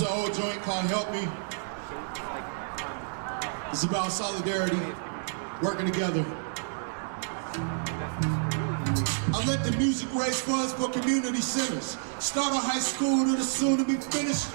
This is an old joint called Help Me. It's about solidarity, working together. I let the music raise funds for community centers. Start a high school that is soon to be finished.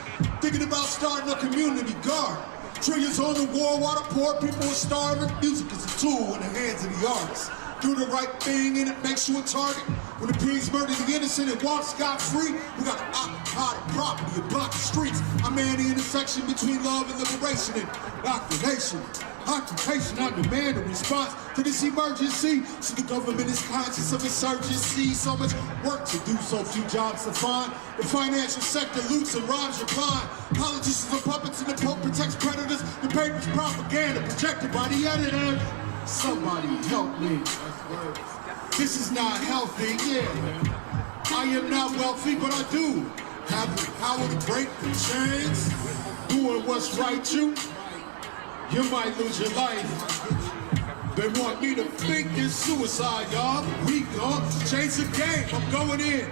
Thinking about starting a community guard. Trillions on the war while the poor people are starving. Music is a tool in the hands of the artists. Do the right thing and it makes you a target. When the pigs murder the innocent and walk scot-free, we got to occupy the property and block the streets. I'm at the intersection between love and liberation and indoctrination. Occupation, I demand a response to this emergency. So the government is conscious of insurgency. So much work to do, so few jobs to find. The financial sector loots and robs your blind. Politicians are puppets and the Pope protects predators. The paper's propaganda projected by the editor. Somebody help me. This is not healthy, yeah. I am not wealthy, but I do have the power to break the chains. Doing what's right, you might lose your life. They want me to think it's suicide, y'all. We gon' change the game. I'm going in.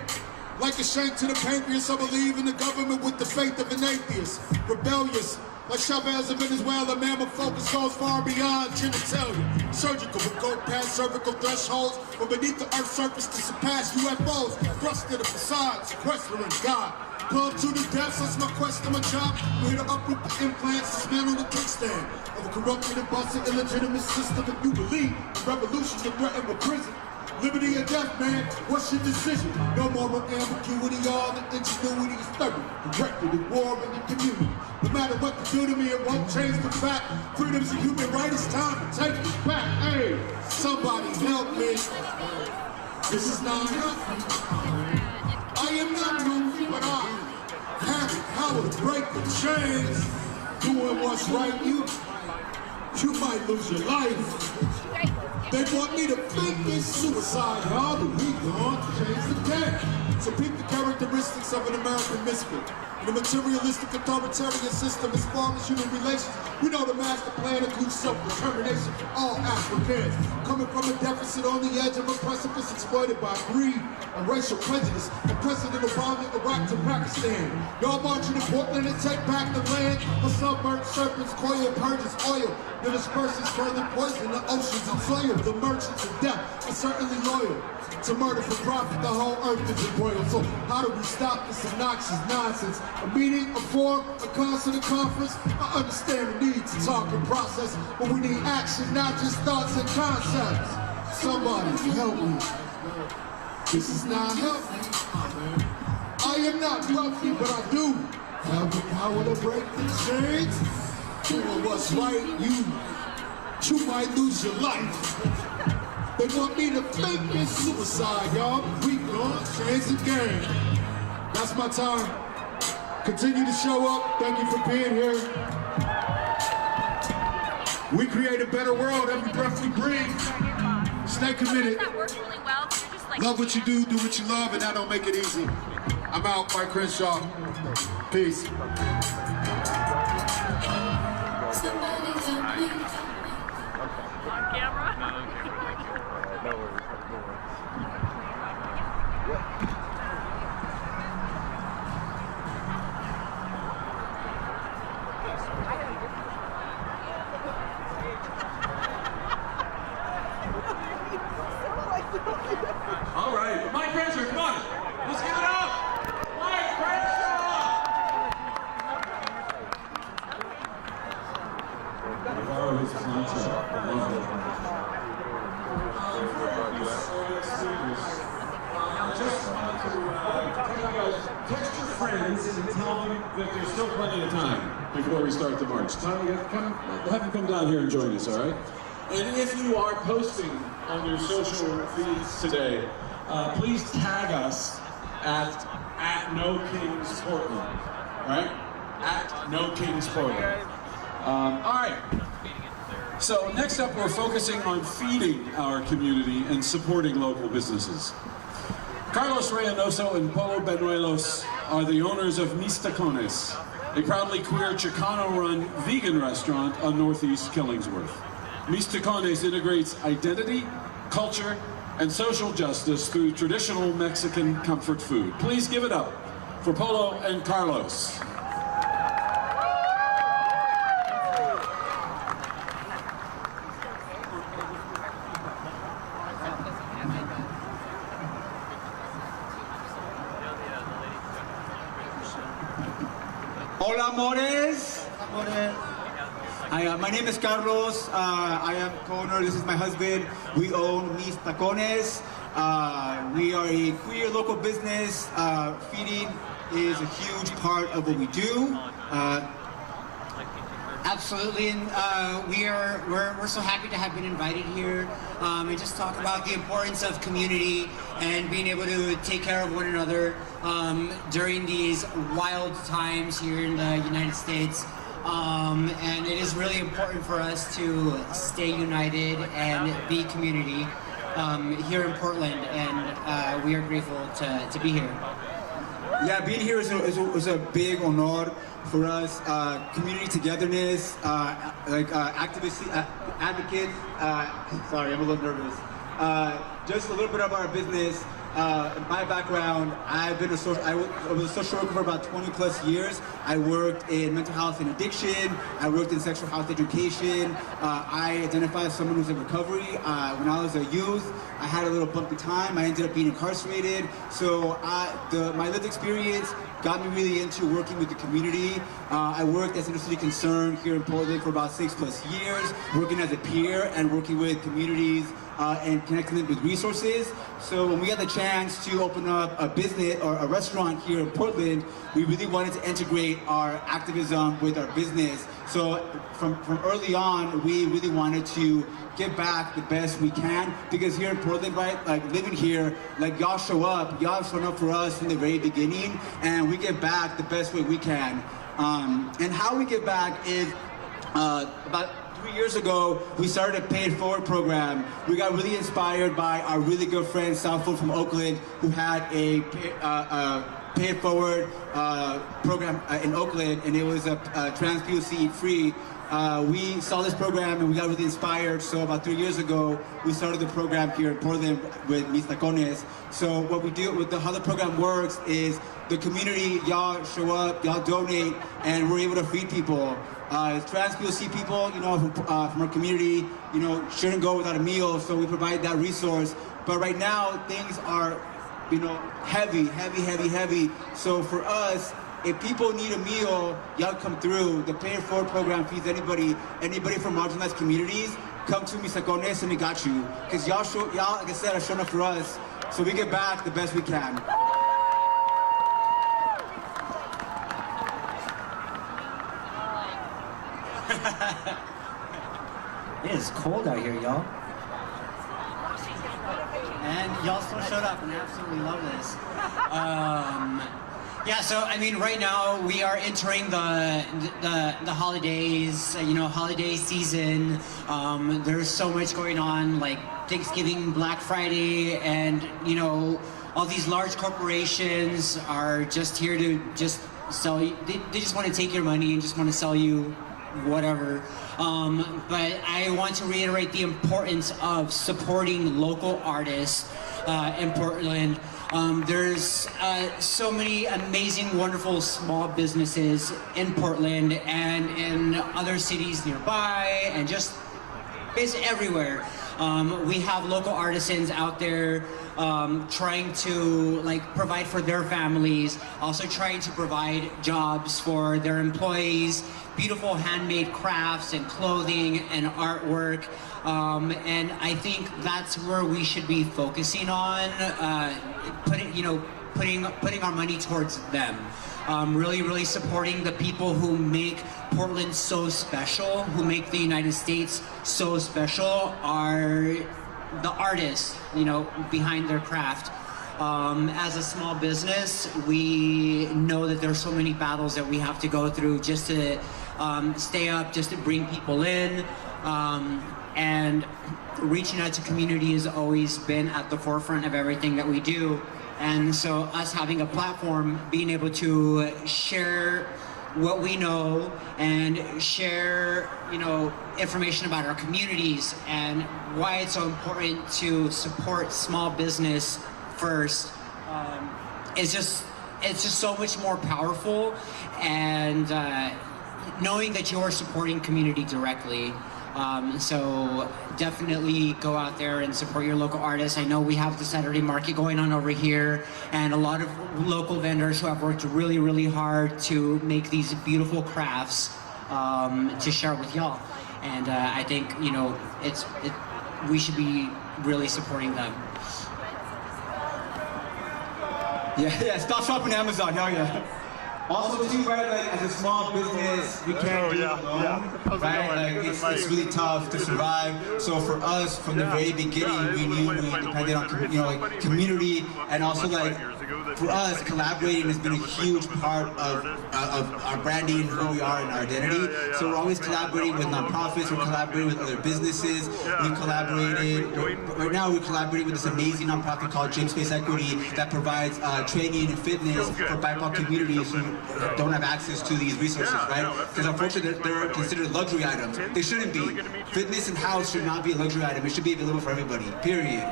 Like a shank to the pancreas, I believe in the government with the faith of an atheist. Rebellious, like Chavez in Venezuela, man, my focus goes far beyond genitalia. Surgical, we go past cervical thresholds, from beneath the earth's surface to surpass UFOs. Thrust to the facade, sequestering God. Plumb to the depths, that's my quest and my job. We're here to uproot the implants, dismantle the kickstand of a corrupted and busted illegitimate system. If you believe the revolution, you're threatened with prison. Liberty or death, man, what's your decision? No moral ambiguity, all the ingenuity is thorough. Directed at war in the community. No matter what they do to me, it won't change the fact. Freedom's a human right, it's time to take it back. Hey, somebody help me. This is not healthy. I am not wealthy, but I have the power to break the chains. Doing what's right, you might lose your life. They want me to think it's suicide, y'all, but we gon' change the game. So peep the characteristics of an American misfit. In a materialistic authoritarian system as far as human relations, we know the master plan includes self-determination for all Africans. Coming from a deficit on the edge of a precipice exploited by greed and racial prejudice. And President Obama, Iraq to Pakistan. Y'all marching in Portland to take back the land. A submerged serpents, coil purges oil. The disperses further poison the oceans and soil. The merchants of death are certainly loyal to murder for profit. The whole earth is embroiled. So how do we stop this obnoxious nonsense? A meeting, a forum, a concert, a conference. I understand the need to talk and process, but we need action, not just thoughts and concepts. Somebody help me. This is not healthy. I am not wealthy, but I do have the power to break the chains. Doing what's right, you might lose your life. They want me to think it's suicide, y'all. We gon' change the game. That's my time. Continue to show up. Thank you for being here. We create a better world every breath we breathe. Stay committed. Love what you do what you love, and that don't make it easy. I'm out, Mike Crenshaw. Peace. On camera? No worries. All right, Mike Crenshaw, come on. Let's give it up. Mike Crenshaw. Borrow his concept. I love it. Just wanted to tell you guys, text your friends and tell them that there's still plenty of time before we start the march. Have them come down here and join us, all right? And if you are posting on your social feeds today, please tag us at No Kings Portland, right? At No Kings Portland. All right. So next up, we're focusing on feeding our community and supporting local businesses. Carlos Reynoso and Polo Benuelos are the owners of Mis Tacones, a proudly queer Chicano-run vegan restaurant on Northeast Killingsworth. Mis Tacones integrates identity, culture, and social justice through traditional Mexican comfort food. Please give it up for Polo and Carlos. Hola, amores. Hi, my name is Carlos. I am co-owner. This is my husband. We own Mis Tacones. We are a queer local business. Feeding is a huge part of what we do. Absolutely, and we're so happy to have been invited here and just talk about the importance of community and being able to take care of one another during these wild times here in the United States. And it is really important for us to stay united and be community here in Portland, and we are grateful to be here. Yeah, being here is a big honor for us. Community togetherness, activists, advocates. Sorry, I'm a little nervous. Just a little bit of our business. My background, I was a social worker for about 20 plus years. I worked in mental health and addiction. I worked in sexual health education. I identify as someone who's in recovery. When I was a youth, I had a little bumpy time. I ended up being incarcerated. So my lived experience got me really into working with the community. I worked as an city concern here in Portland for about 6+ years, working as a peer and working with communities and connecting them with resources. So when we had the chance to open up a business or a restaurant here in Portland, we really wanted to integrate our activism with our business. So from early on, we really wanted to give back the best we can, because here in Portland, right, like living here, like y'all have shown up for us from the very beginning, and we give back the best way we can. And how we give back is about 3 years ago, we started a Pay It Forward program. We got really inspired by our really good friend, Southfield from Oakland, who had a Pay It Forward program in Oakland, and it was a trans POC Eat Free. We saw this program and we got really inspired. So about 3 years ago, we started the program here in Portland with Mis Tacones. So what we do, how the program works is the community, y'all show up, y'all donate, and we're able to feed people. Trans POC people, from our community, shouldn't go without a meal, so we provide that resource. But right now, things are, heavy. So for us, if people need a meal, y'all come through. The Pay It Forward program feeds anybody from marginalized communities. Come to Mis Tacones and we got you. Because y'all, like I said, are showing up for us, so we get back the best we can. It is cold out here, y'all. And y'all still showed up, and I absolutely love this. Yeah, so I mean, right now we are entering the holidays, holiday season. There's so much going on, like Thanksgiving, Black Friday, and all these large corporations are just here to just sell you. They just want to take your money and just want to sell you whatever. But I want to reiterate the importance of supporting local artists in Portland. There's so many amazing, wonderful small businesses in Portland and in other cities nearby, and just basically everywhere. We have local artisans out there trying to provide for their families, also trying to provide jobs for their employees, beautiful handmade crafts and clothing and artwork. And I think that's where we should be focusing on, putting our money towards them. Really supporting the people who make Portland so special, who make the United States so special, are the artists, behind their craft. As a small business, we know that there's so many battles that we have to go through just to stay up, just to bring people in, and reaching out to community has always been at the forefront of everything that we do. And so us having a platform, being able to share what we know and share, information about our communities and why it's so important to support small business first, it's just so much more powerful. And knowing that you're supporting community directly, So definitely go out there and support your local artists. I know we have the Saturday market going on over here, and a lot of local vendors who have worked really, really hard to make these beautiful crafts to share with y'all. And I think, you know, we should be really supporting them. Yeah, stop shopping Amazon, hell yeah. Also too, right, like as a small business, we can't do it alone, right? Like it's really tough to survive. So for us, from the very beginning, we knew we depended on, you know, like community, and also like for us, collaborating has been a huge part of our branding and who we are and our identity. So we're always collaborating with nonprofits, we're collaborating with other businesses. Right now we're collaborating with this amazing nonprofit called Gym Space Equity that provides training and fitness for BIPOC communities who don't have access to these resources, right? Because unfortunately they're considered luxury items. They shouldn't be. Fitness and health should not be a luxury item. It should be available for everybody, period.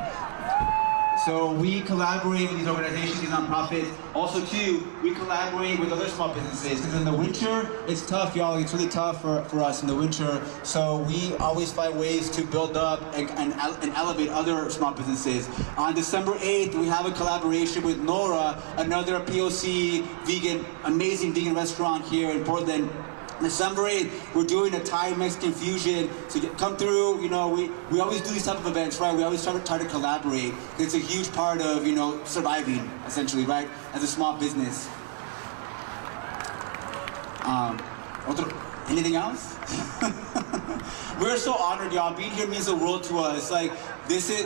So we collaborate with these organizations, these nonprofits. Also too, we collaborate with other small businesses. Because in the winter, it's tough, y'all. It's really tough for us in the winter. So we always find ways to build up and elevate other small businesses. On December 8th, we have a collaboration with Nora, another POC vegan, amazing vegan restaurant here in Portland. December 8th, we're doing a Thai Mexican fusion. So come through, you know, we always do these type of events, right? We always try to collaborate. It's a huge part of, you know, surviving, essentially, right? As a small business. Anything else? We're so honored, y'all. Being here means the world to us. Like, this is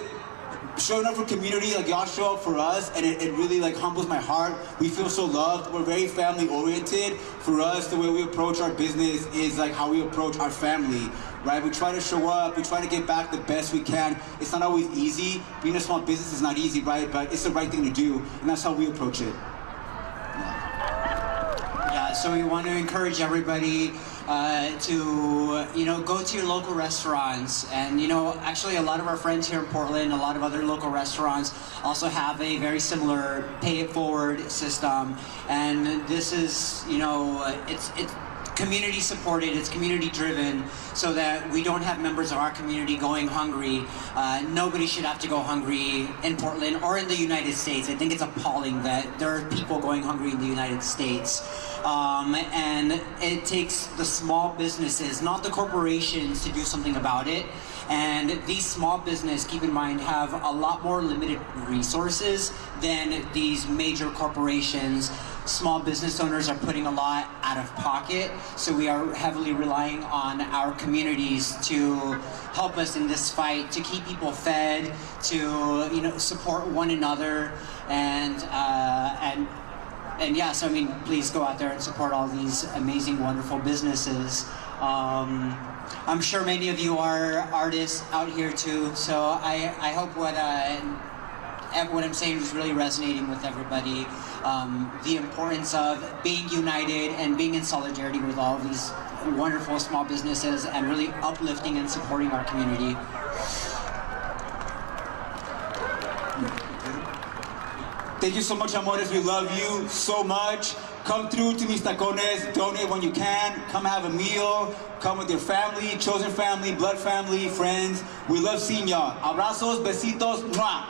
showing up for community, like y'all show up for us, and it really like humbles my heart. We feel so loved. We're very family oriented. For us, the way we approach our business is like how we approach our family, right? We try to show up, we try to give back the best we can. It's not always easy. Being a small business is not easy, right? But it's the right thing to do, and that's how we approach it. Yeah, so we want to encourage everybody to, you know, go to your local restaurants. And, you know, actually a lot of our friends here in Portland, a lot of other local restaurants also have a very similar pay it forward system. And this is, you know, it's community supported, it's community driven, so that we don't have members of our community going hungry. Nobody should have to go hungry in Portland or in the United States. I think it's appalling that there are people going hungry in the United States. And it takes the small businesses, not the corporations, to do something about it. And these small businesses, keep in mind, have a lot more limited resources than these major corporations. Small business owners are putting a lot out of pocket, so we are heavily relying on our communities to help us in this fight, to keep people fed, to, you know, support one another, and yeah, so I mean, please go out there and support all these amazing, wonderful businesses. I'm sure many of you are artists out here too, so I hope what I'm saying is really resonating with everybody. The importance of being united and being in solidarity with all of these wonderful small businesses and really uplifting and supporting our community. Thank you so much, amores. We love you so much. Come through to Mis Tacones, donate when you can. Come have a meal. Come with your family, chosen family, blood family, friends. We love seeing y'all. Abrazos, besitos, mwah.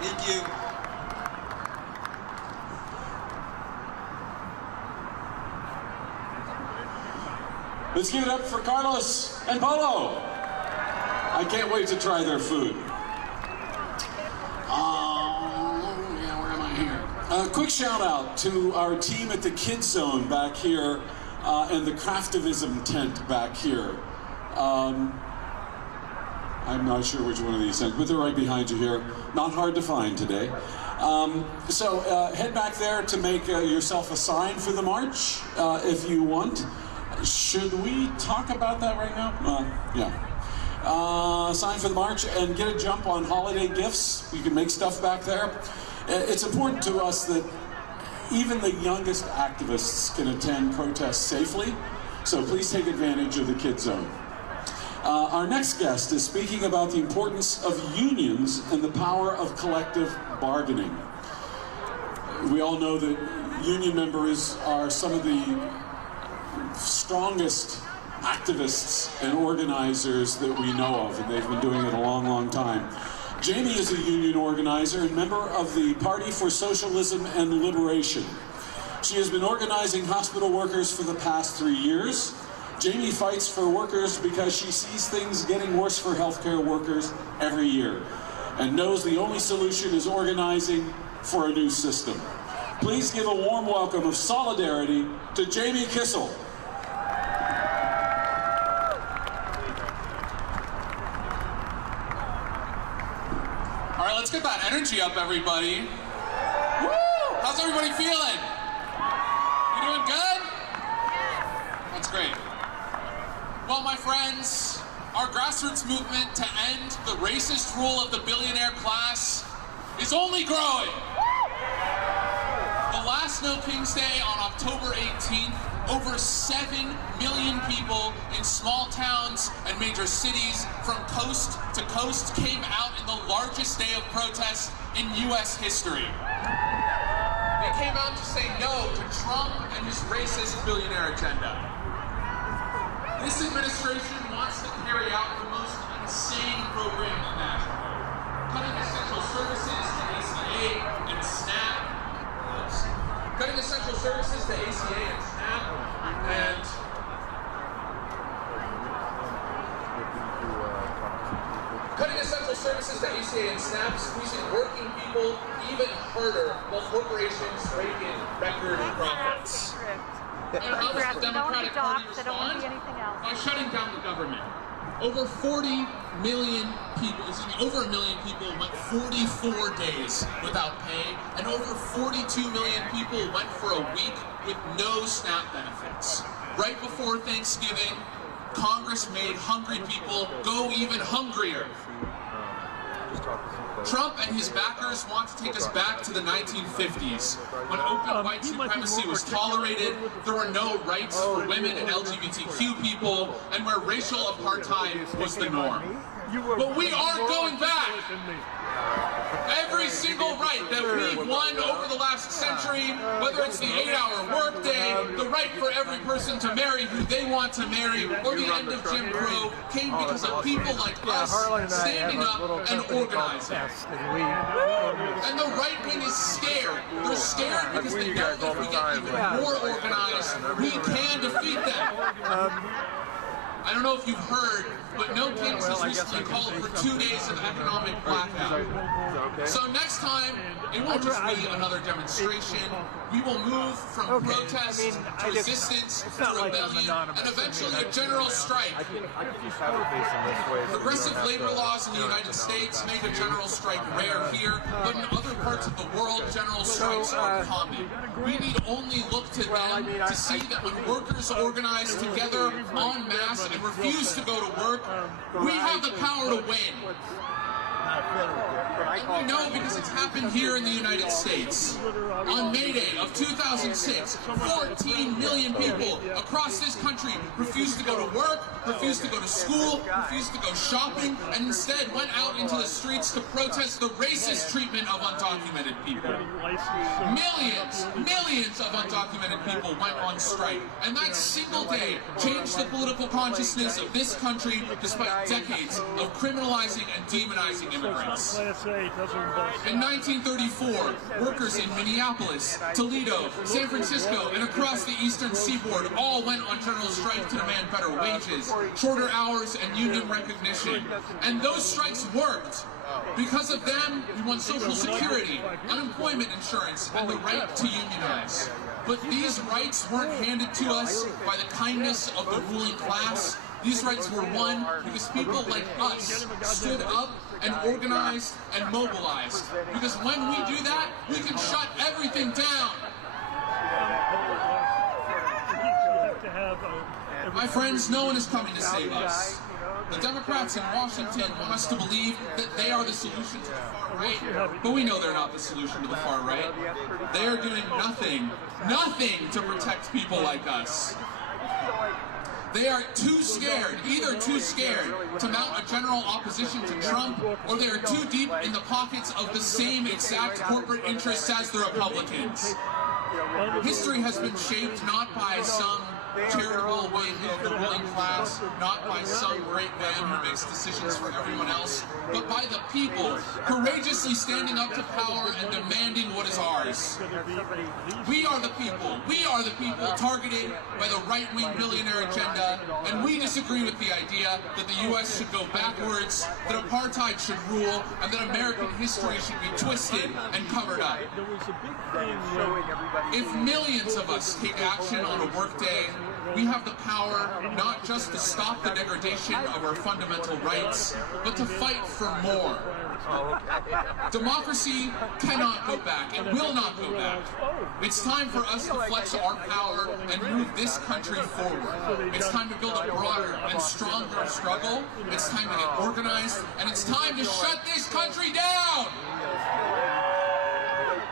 Thank you. Let's give it up for Carlos and Polo. I can't wait to try their food. Yeah, where am I here? A quick shout out to our team at the Kids Zone back here and the Craftivism tent back here. I'm not sure which one of these things, but they're right behind you here. Not hard to find today. So head back there to make yourself a sign for the march if you want. Should we talk about that right now? Yeah. Sign for the march and get a jump on holiday gifts. You can make stuff back there. It's important to us that even the youngest activists can attend protests safely, so please take advantage of the Kids Zone. Our next guest is speaking about the importance of unions and the power of collective bargaining. We all know that union members are some of the strongest activists and organizers that we know of, and they've been doing it a long, long time. Jamie is a union organizer and member of the Party for Socialism and Liberation. She has been organizing hospital workers for the past 3 years. Jamie fights for workers because she sees things getting worse for healthcare workers every year and knows the only solution is organizing for a new system. Please give a warm welcome of solidarity to Jamie Kissel. All right, let's get that energy up, everybody. Woo! How's everybody feeling? You doing good? That's great. Well, my friends, our grassroots movement to end the racist rule of the billionaire class is only growing. The last No Kings Day on October 18th, over 7 million people in small towns and major cities from coast to coast came out in the largest day of protest in U.S. history. They came out to say no to Trump and his racist billionaire agenda. This administration wants to carry out the most insane program imaginable, cutting essential services to ACA and SNAP, cutting essential services to ACA and SNAP, and cutting essential services to ACA and SNAP, squeezing working people even harder while corporations rake in record profits. And how does the Democratic Party respond? By shutting down the government. Over 40 million people, over a million people went 44 days without pay, and over 42 million people went for a week with no SNAP benefits. Right before Thanksgiving, Congress made hungry people go even hungrier. Trump and his backers want to take us back to the 1950s, when open white supremacy was tolerated, there were no rights for women and LGBTQ people, and where racial apartheid was the norm. But we aren't going back! Every single right that we've won over the last century, whether it's the 8-hour workday, the right for every person to marry who they want to marry, or the end of Jim Crow, came because of people like us standing up and organizing. And the right wing is scared. They're scared because they know that if we get even more organized, we can defeat them. I don't know if you've heard, but No Kings has recently called for 2 days of economic blackout. So next time, it won't just be another demonstration. We will move from protest to resistance to rebellion and eventually a general strike. Progressive labor laws in the United States make a general strike rare here, but in other parts of the world, general strikes are common. We need only look to them to see that when workers organize together en masse and refuse to go to work, we have the power to win. And we know because it's happened here in the United States. On May Day of 2006, 14 million people across this country refused to go to work, refused to go to school, refused to go shopping, and instead went out into the streets to protest the racist treatment of undocumented people. Millions of undocumented people went on strike, and that single day changed the political consciousness of this country despite decades of criminalizing and demonizing immigrants. In 1934, workers in Minneapolis, Toledo, San Francisco, and across the eastern seaboard all went on general strike to demand better wages, shorter hours, and union recognition. And those strikes worked. Because of them, we won Social Security, unemployment insurance, and the right to unionize. But these rights weren't handed to us by the kindness of the ruling class. These rights were won because people like us stood up and organized and mobilized. Because when we do that, we can shut everything down. My friends, no one is coming to save us. The Democrats in Washington want us to believe that they are the solution to the far right, but we know they're not the solution to the far right. They are doing nothing to protect people like us. They are too scared, either too scared to mount a general opposition to Trump, or they are too deep in the pockets of the same exact corporate interests as the Republicans. History has been shaped not by some charitable wing of the ruling class, not by some great man who makes decisions for everyone else, but by the people, courageously standing up to power and demanding what is ours. We are the people. We are the people targeted by the right-wing billionaire agenda, and we disagree with the idea that the U.S. should go backwards, that apartheid should rule, and that American history should be twisted and covered up. If millions of us take action on a workday, we have the power not just to stop the degradation of our fundamental rights, but to fight for more. Democracy cannot go back. It will not go back. It's time for us to flex our power and move this country forward. It's time to build a broader and stronger struggle. It's time to get organized, and it's time to shut this country down!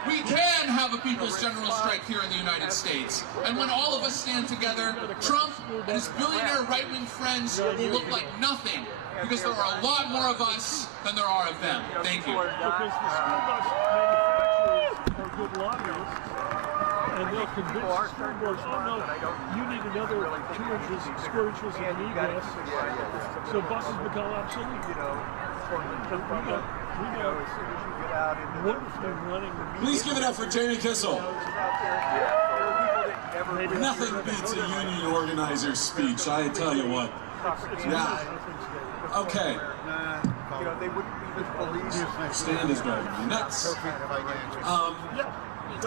We can have a people's general strike here in the United States. And when all of us stand together, Trump and his billionaire right-wing friends will look like nothing, because there are a lot more of us than there are of them. Thank you. Because the school bus manufacturers are good lobbyists, and they'll convince the school boards, oh no, you need another 2 square inches of egress, so buses become obsolete. We got wonderfully running. Please give it up for Jamie Kissel. Nothing beats a union organizer's speech, I tell you what. Yeah. Okay. Stand is driving me nuts.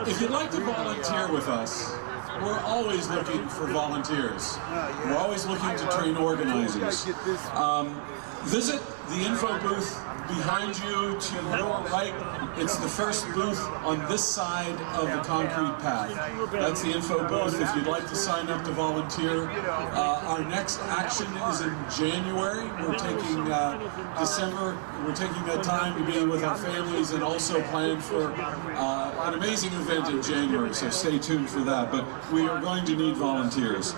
If you'd like to volunteer with us, we're always looking for volunteers. We're always looking to train organizers. Visit the info booth behind you to your right. It's the first booth on this side of the concrete path. That's the info booth if you'd like to sign up to volunteer. Our next action is in January. We're taking December. We're taking that time to be with our families and also plan for an amazing event in January, so stay tuned for that. But we are going to need volunteers.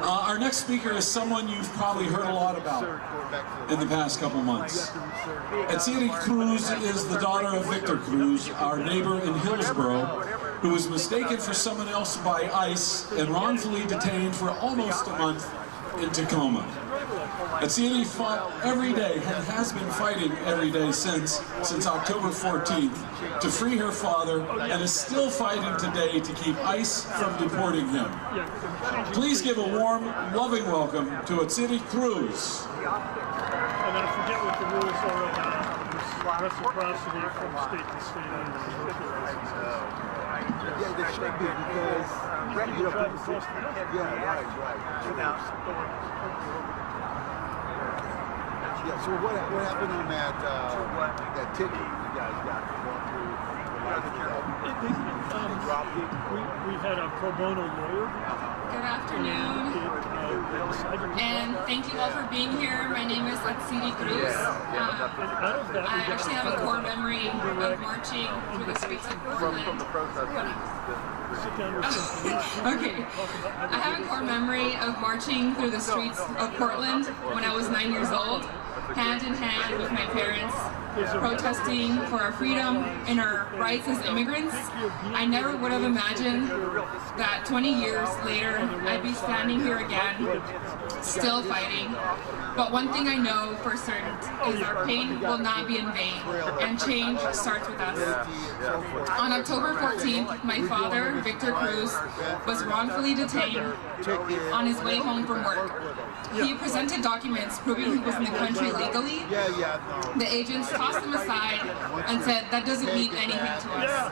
Our next speaker is someone you've probably heard a lot about in the past couple months. Etziri Cruz is the daughter of Victor Cruz, our neighbor in Hillsborough, who was mistaken for someone else by ICE and wrongfully detained for almost a month in Tacoma. Etziri fought every day and has been fighting every day since October 14th to free her father, and is still fighting today to keep ICE from deporting him. Please give a warm, loving welcome to Etziri Cruz. And I forget what the rules are about reciprocity from state to state. Yeah, they should be, because You drive across the country. yeah, right. Yeah, so what happened on that ticket you guys got going through? We had a pro bono lawyer. Good afternoon, and thank you all for being here. My name is Etziri Cruz. I actually have a core memory of marching through the streets of Portland. Okay. I have a core memory of marching through the streets of Portland when I was 9 years old, hand in hand with my parents, protesting for our freedom and our rights as immigrants. I never would have imagined that 20 years later, I'd be standing here again, still fighting. But one thing I know for certain is our pain will not be in vain, and change starts with us. On October 14th, my father, Victor Cruz, was wrongfully detained on his way home from work. He presented documents proving he was in the country legally. The agents tossed him aside and said, that doesn't mean anything to us.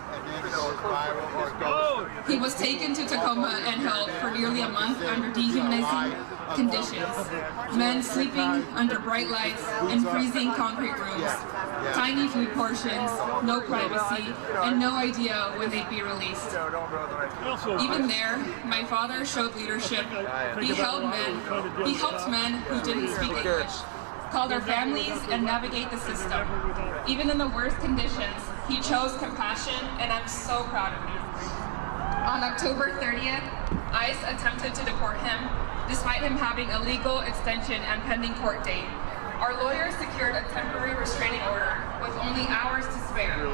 He was taken to Tacoma and held for nearly a month under dehumanizing conditions. Men sleeping under bright lights in freezing concrete rooms, tiny food portions, no privacy, and no idea when they'd be released. Even there, my father showed leadership. He helped men who didn't speak English, call their families, and navigate the system. Even in the worst conditions, he chose compassion, and I'm so proud of him. On October 30th, ICE attempted to deport him, despite him having a legal extension and pending court date. Our lawyers secured a temporary restraining order with only hours to spare.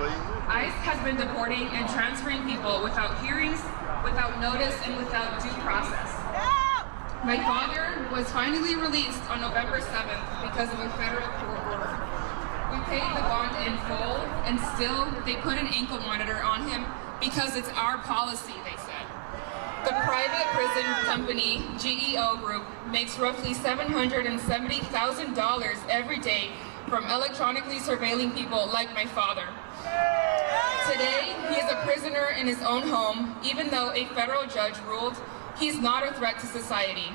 ICE has been deporting and transferring people without hearings, without notice, and without due process. My father was finally released on November 7th because of a federal court order. We paid the bond in full, and still they put an ankle monitor on him because it's our policy, they said. The private prison company, GEO Group, makes roughly $770,000 every day from electronically surveilling people like my father. Today, he is a prisoner in his own home, even though a federal judge ruled he's not a threat to society.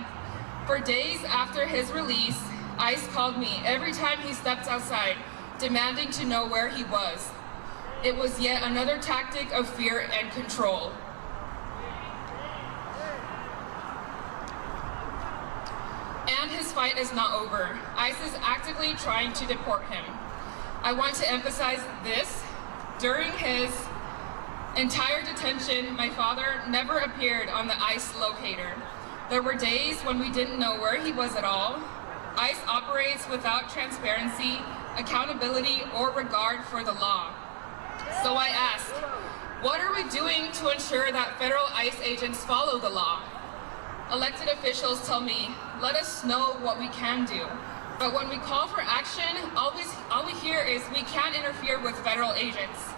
For days after his release, ICE called me every time he stepped outside, demanding to know where he was. It was yet another tactic of fear and control. And his fight is not over. ICE is actively trying to deport him. I want to emphasize this. During his entire detention, my father never appeared on the ICE locator. There were days when we didn't know where he was at all. ICE operates without transparency, accountability, or regard for the law. So I asked, what are we doing to ensure that federal ICE agents follow the law? Elected officials tell me, let us know what we can do. But when we call for action, all we hear is we can't interfere with federal agents.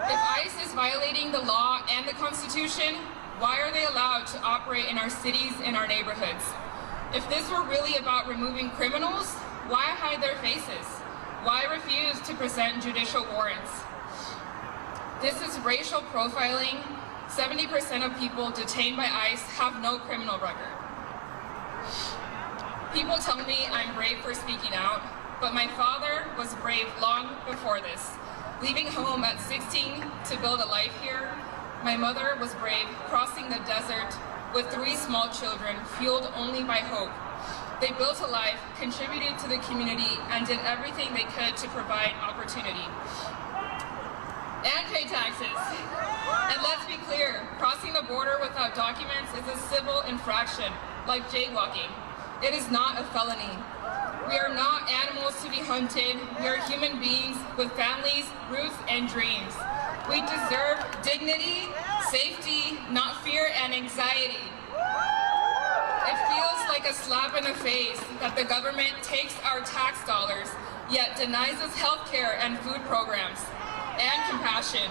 If ICE is violating the law and the Constitution, why are they allowed to operate in our cities and our neighborhoods? If this were really about removing criminals, why hide their faces? Why refuse to present judicial warrants? This is racial profiling. 70% of people detained by ICE have no criminal record. People tell me I'm brave for speaking out, but my father was brave long before this. Leaving home at 16 to build a life here, my mother was brave crossing the desert with 3 small children, fueled only by hope. They built a life, contributed to the community, and did everything they could to provide opportunity. And pay taxes. And let's be clear, crossing the border without documents is a civil infraction, like jaywalking. It is not a felony. We are not animals to be hunted. We are human beings with families, roots, and dreams. We deserve dignity, safety, not fear and anxiety. It feels like a slap in the face that the government takes our tax dollars, yet denies us health care and food programs, and compassion.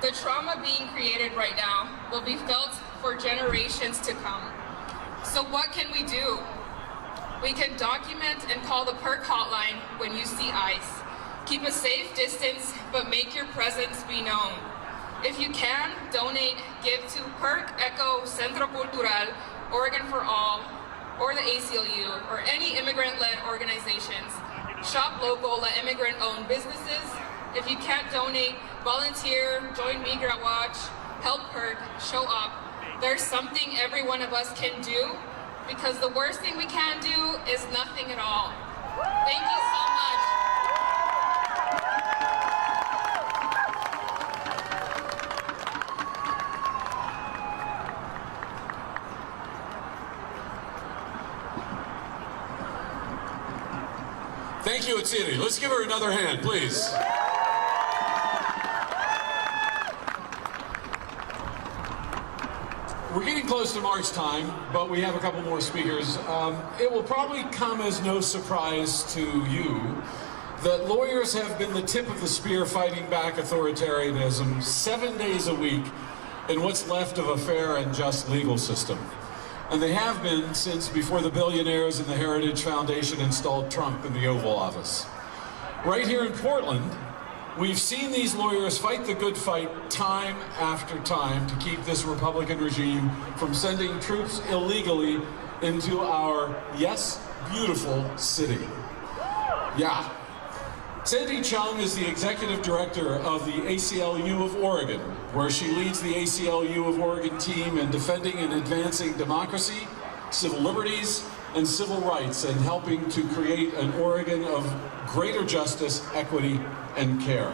The trauma being created right now will be felt for generations to come. So what can we do? We can document and call the PERC hotline when you see ICE. Keep a safe distance, but make your presence be known. If you can, donate, give to PERC, ECHO, Centro Cultural, Oregon for All, or the ACLU, or any immigrant-led organizations. Shop local, let immigrant-owned businesses. If you can't donate, volunteer, join Migrant Watch, help PERC, show up. There's something every one of us can do, because the worst thing we can do is nothing at all. Thank you so much. Thank you, Atsiri. Let's give her another hand, please. We're getting close to March time, but we have a couple more speakers. It will probably come as no surprise to you that lawyers have been the tip of the spear fighting back authoritarianism 7 days a week in what's left of a fair and just legal system. And they have been since before the billionaires and the Heritage Foundation installed Trump in the Oval Office. Right here in Portland, we've seen these lawyers fight the good fight time after time to keep this Republican regime from sending troops illegally into our, yes, beautiful city. Yeah. Sandy Chung is the executive director of the ACLU of Oregon, where she leads the ACLU of Oregon team in defending and advancing democracy, civil liberties, and civil rights, and helping to create an Oregon of greater justice, equity, and care.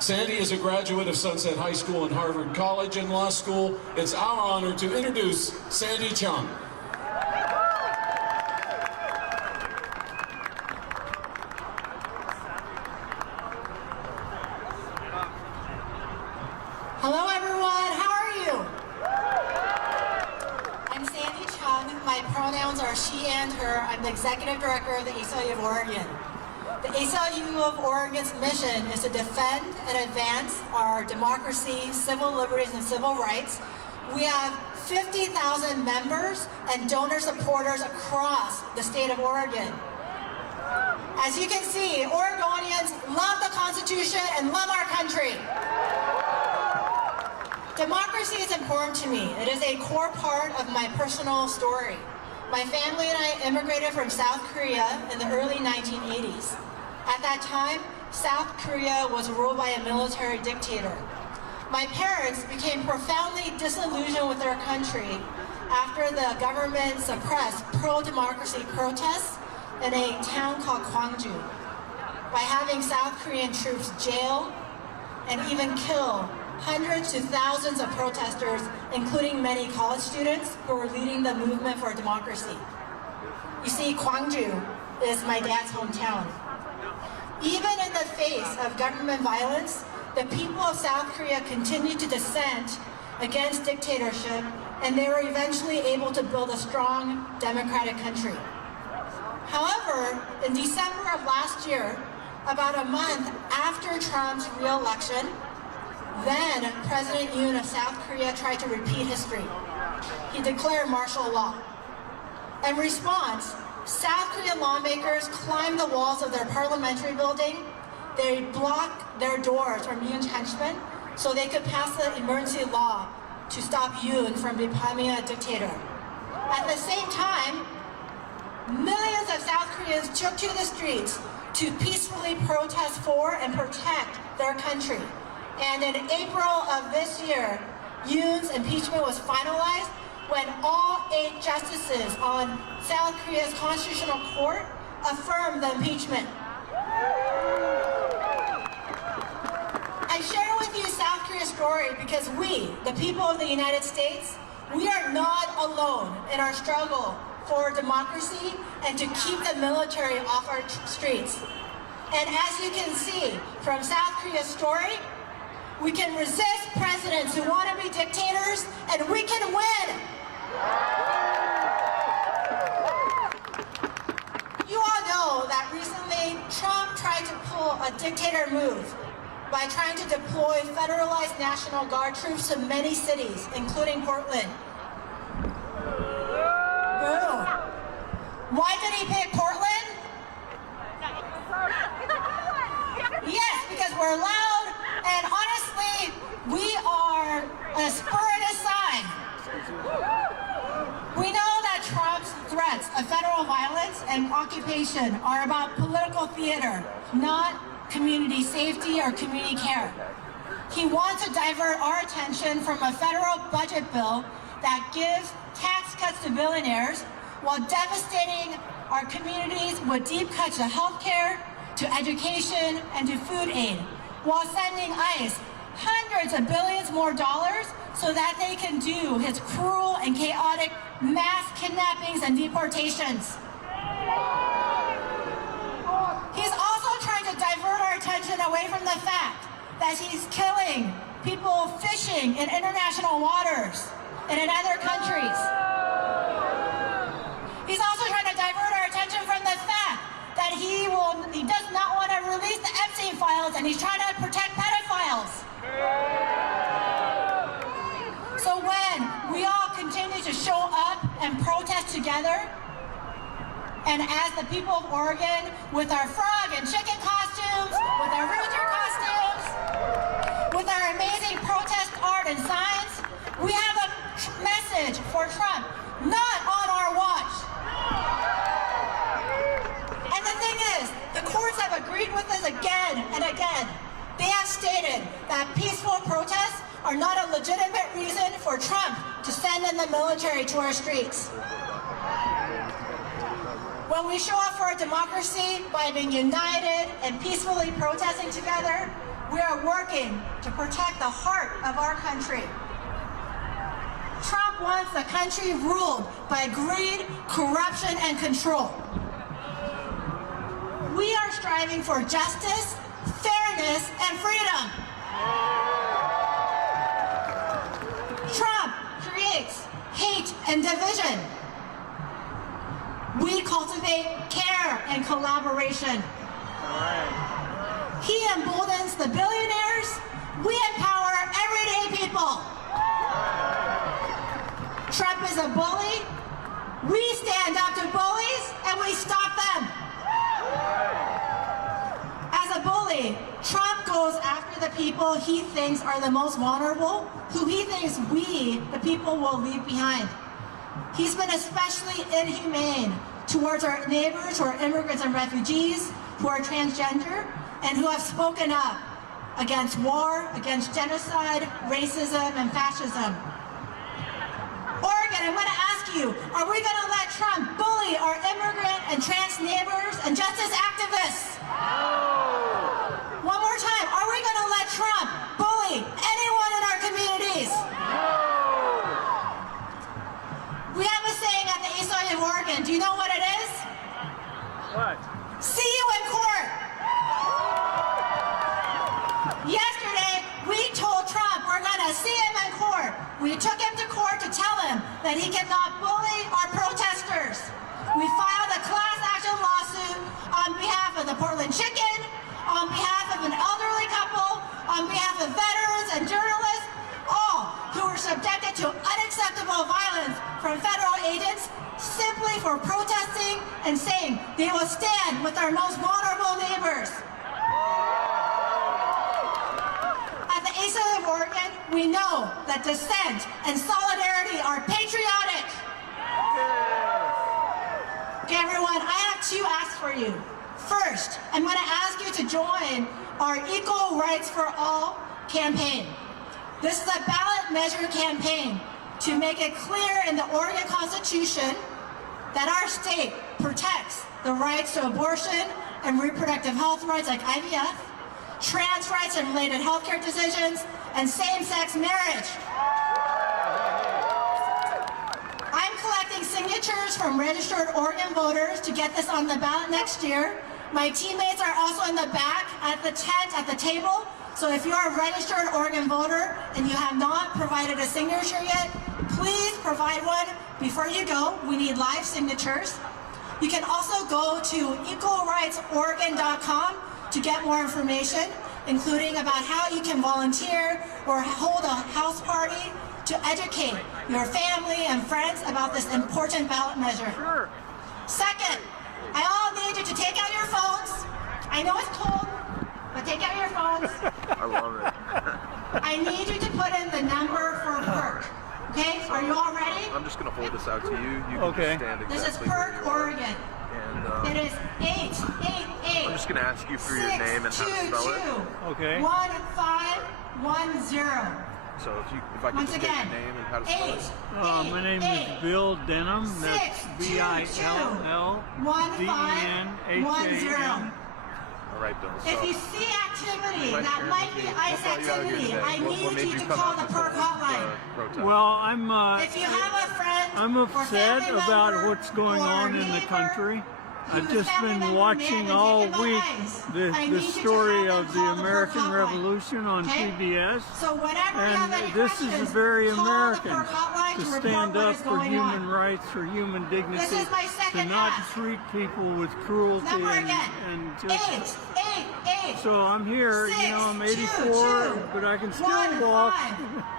Sandy is a graduate of Sunset High School and Harvard College and Law School. It's our honor to introduce Sandy Chung. Hello everyone, how are you? I'm Sandy Chung. my pronouns are she and her. I'm the executive director of the ACLU of Oregon. The ACLU of Oregon's mission is to defend and advance our democracy, civil liberties, and civil rights. We have 50,000 members and donor supporters across the state of Oregon. As you can see, Oregonians love the Constitution and love our country. Democracy is important to me. It is a core part of my personal story. My family and I immigrated from South Korea in the early 1980s. At that time, South Korea was ruled by a military dictator. My parents became profoundly disillusioned with their country after the government suppressed pro-democracy protests in a town called Gwangju by having South Korean troops jail and even kill hundreds to thousands of protesters, including many college students who were leading the movement for democracy. You see, Gwangju is my dad's hometown. Even in the face of government violence, the people of South Korea continued to dissent against dictatorship, and they were eventually able to build a strong democratic country. However, in December of last year, about a month after Trump's re-election, then President Yoon of South Korea tried to repeat history. He declared martial law. In response, South Korean lawmakers climbed the walls of their parliamentary building. They blocked their doors from Yoon's henchmen so they could pass the emergency law to stop Yoon from becoming a dictator. At the same time, millions of South Koreans took to the streets to peacefully protest for and protect their country. And in April of this year, Yoon's impeachment was finalized when all 8 justices on South Korea's Constitutional Court affirmed the impeachment. I share with you South Korea's story because we, the people of the United States, we are not alone in our struggle for democracy and to keep the military off our streets. And as you can see from South Korea's story, we can resist presidents who want to be dictators, and we can win. You all know that recently Trump tried to pull a dictator move by trying to deploy federalized National Guard troops to many cities, including Portland. Boo. Why did he pick Portland? Yes, because we're loud, and honestly, we are a spirited side. We know that Trump's threats of federal violence and occupation are about political theater, not community safety or community care. He wants to divert our attention from a federal budget bill that gives tax cuts to billionaires while devastating our communities with deep cuts to healthcare, to education, and to food aid, while sending ICE hundreds of billions more dollars so that they can do his cruel and chaotic mass kidnappings and deportations. He's also trying to divert our attention away from the fact that he's killing people fishing in international waters and in other countries. He's also trying to divert our attention from the fact that he does not want to release the Epstein files, and he's trying to protect pedophiles. So when we all continue to show up and protest together, and as the people of Oregon, with our frog and chicken costumes, with our rooster costumes, with our amazing protest art and signs, we have a message for Trump, not on our watch. And the thing is, the courts have agreed with us again and again. They have stated that peaceful protests are not a legitimate reason for Trump to send in the military to our streets. When we show up for our democracy by being united and peacefully protesting together, we are working to protect the heart of our country. Trump wants the country ruled by greed, corruption, and control. We are striving for justice, fairness, and freedom. Trump creates hate and division. cultivate care and collaboration. He emboldens the billionaires. We empower everyday people. Trump is a bully. We stand up to bullies and we stop them. As a bully, Trump goes after the people he thinks are the most vulnerable, who he thinks we, the people, will leave behind. He's been especially inhumane towards our neighbors who are immigrants and refugees, who are transgender, and who have spoken up against war, against genocide, racism, and fascism. Oregon, I'm going to ask you, are we going to let Trump bully our immigrant and trans neighbors and justice activists? No. One more time, are we going to let Trump bully anyone in our communities? No. We have a saying at the ASOE of Oregon. Do you know what it is? What? See you in court. Yesterday, we told Trump we're going to see him in court. We took him to court to tell him that he cannot bully our protesters. We filed a class action lawsuit on behalf of the Portland Chicken, on behalf of an elderly couple, on behalf of veterans and journalists, all who were subjected to unacceptable violence from federal agents simply for protesting and saying they will stand with our most vulnerable neighbors. At the ASOE of Oregon, we know that dissent and solidarity are patriotic. Okay, everyone, I have 2 asks for you. First, I'm going to ask you to join our Equal Rights for All campaign. This is a ballot measure campaign to make it clear in the Oregon Constitution that our state protects the rights to abortion and reproductive health rights like IVF, trans rights and related healthcare decisions, and same-sex marriage. I'm collecting signatures from registered Oregon voters to get this on the ballot next year. My teammates are also in the back at the tent at the table. So if you're a registered Oregon voter and you have not provided a signature yet, please provide one before you go. We need live signatures. You can also go to equalrightsoregon.com to get more information, including about how you can volunteer or hold a house party to educate your family and friends about this important ballot measure. Sure. Second, I all need you to take out your phones. I know it's cold, but take out your phones. I love it. I need you to put in the number for PERC. Okay, are you all ready? I'm just going to hold this out to you. You can Okay. just stand exactly This is where PERC, you are. Oregon. And It is 888. I'm just going to ask you for your name and how to spell it. Okay. 1510. So if I could Once just get again, your name and how to spell it. My name is Bill Denham. That's BILLDENHAM. All right, Bill. If you see activity that might be ICE activity, I need you to call the PERC hotline. Well, If you have a friend I'm or upset family about member what's going or on in the neighbor country. I've whose just family been member watching may have all been taken by week ICE, I the need you to story have of them the call the American PERC hotline. Revolution on Okay? PBS. So whenever you have any And this is questions, very call the American PERC hotline to report stand what up is for going human on. rights, for human dignity, This is my to second not ask. treat people with cruelty Number again. and just. 888. So I'm here, I'm 84, but I can still walk.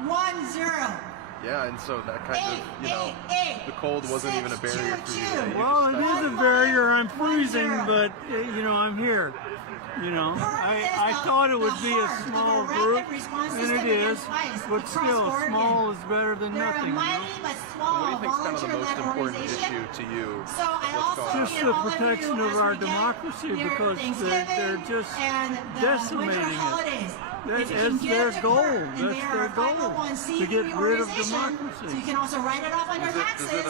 1510. Yeah, and so that kind of, the cold wasn't even a barrier for you today. Well, it is a barrier. I'm freezing, but I'm here. I thought it would be a small group, and it is, but still, small is better than They're a nothing. mighty but What do small you think is kind of the most volunteer-led important organization. issue to you? So I also Just need the all of protection you of as our we get democracy, near because Thanksgiving they're just and the decimating winter it. holidays. That's If you can get their to goal. PERC, and That's they are their a goal, 501c3 to get rid of organization, democracy. So you can also write it off on your Does taxes. it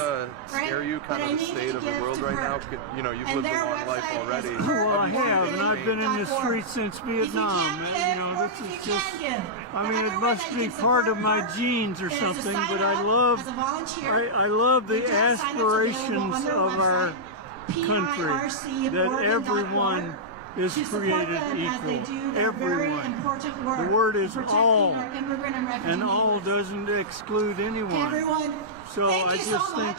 scare you But kind I of the need you state to of the give world to right now? PERC. You've And lived a their long life website already. is Well, I have, and I've been in the PERC.org. streets since If you Vietnam. can't give, or This if you is just. can give. I mean, it Otherwise, must I be can part of support my PERC. genes or It is to something, sign but I up love, as a volunteer. I love the You just sign up to available aspirations on their of our website, country, that everyone is to support created them as they equal. do their very Everyone. important work The word is protecting all, our immigrant and refugee and all neighbors. doesn't exclude Okay, anyone. everyone, So thank I you just so think much.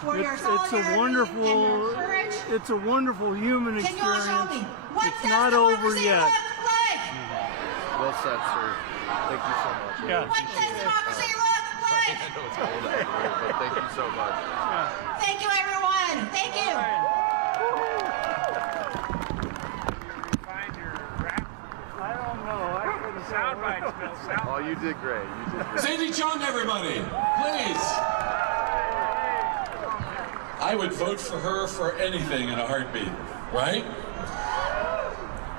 for your It's solidarity a wonderful, and your courage. it's a wonderful human Can you all experience. show me? What It's does not over democracy yet. look like? Well said, sir. Thank you so much. Yeah. What does democracy look like? I know it's cold out here, but thank you so much. Thank you, everyone. Thank you. I don't know. I couldn't sound bites, Bill. Oh, you did great. You did great. Sadie Chung, everybody, please. I would vote for her for anything in a heartbeat, right?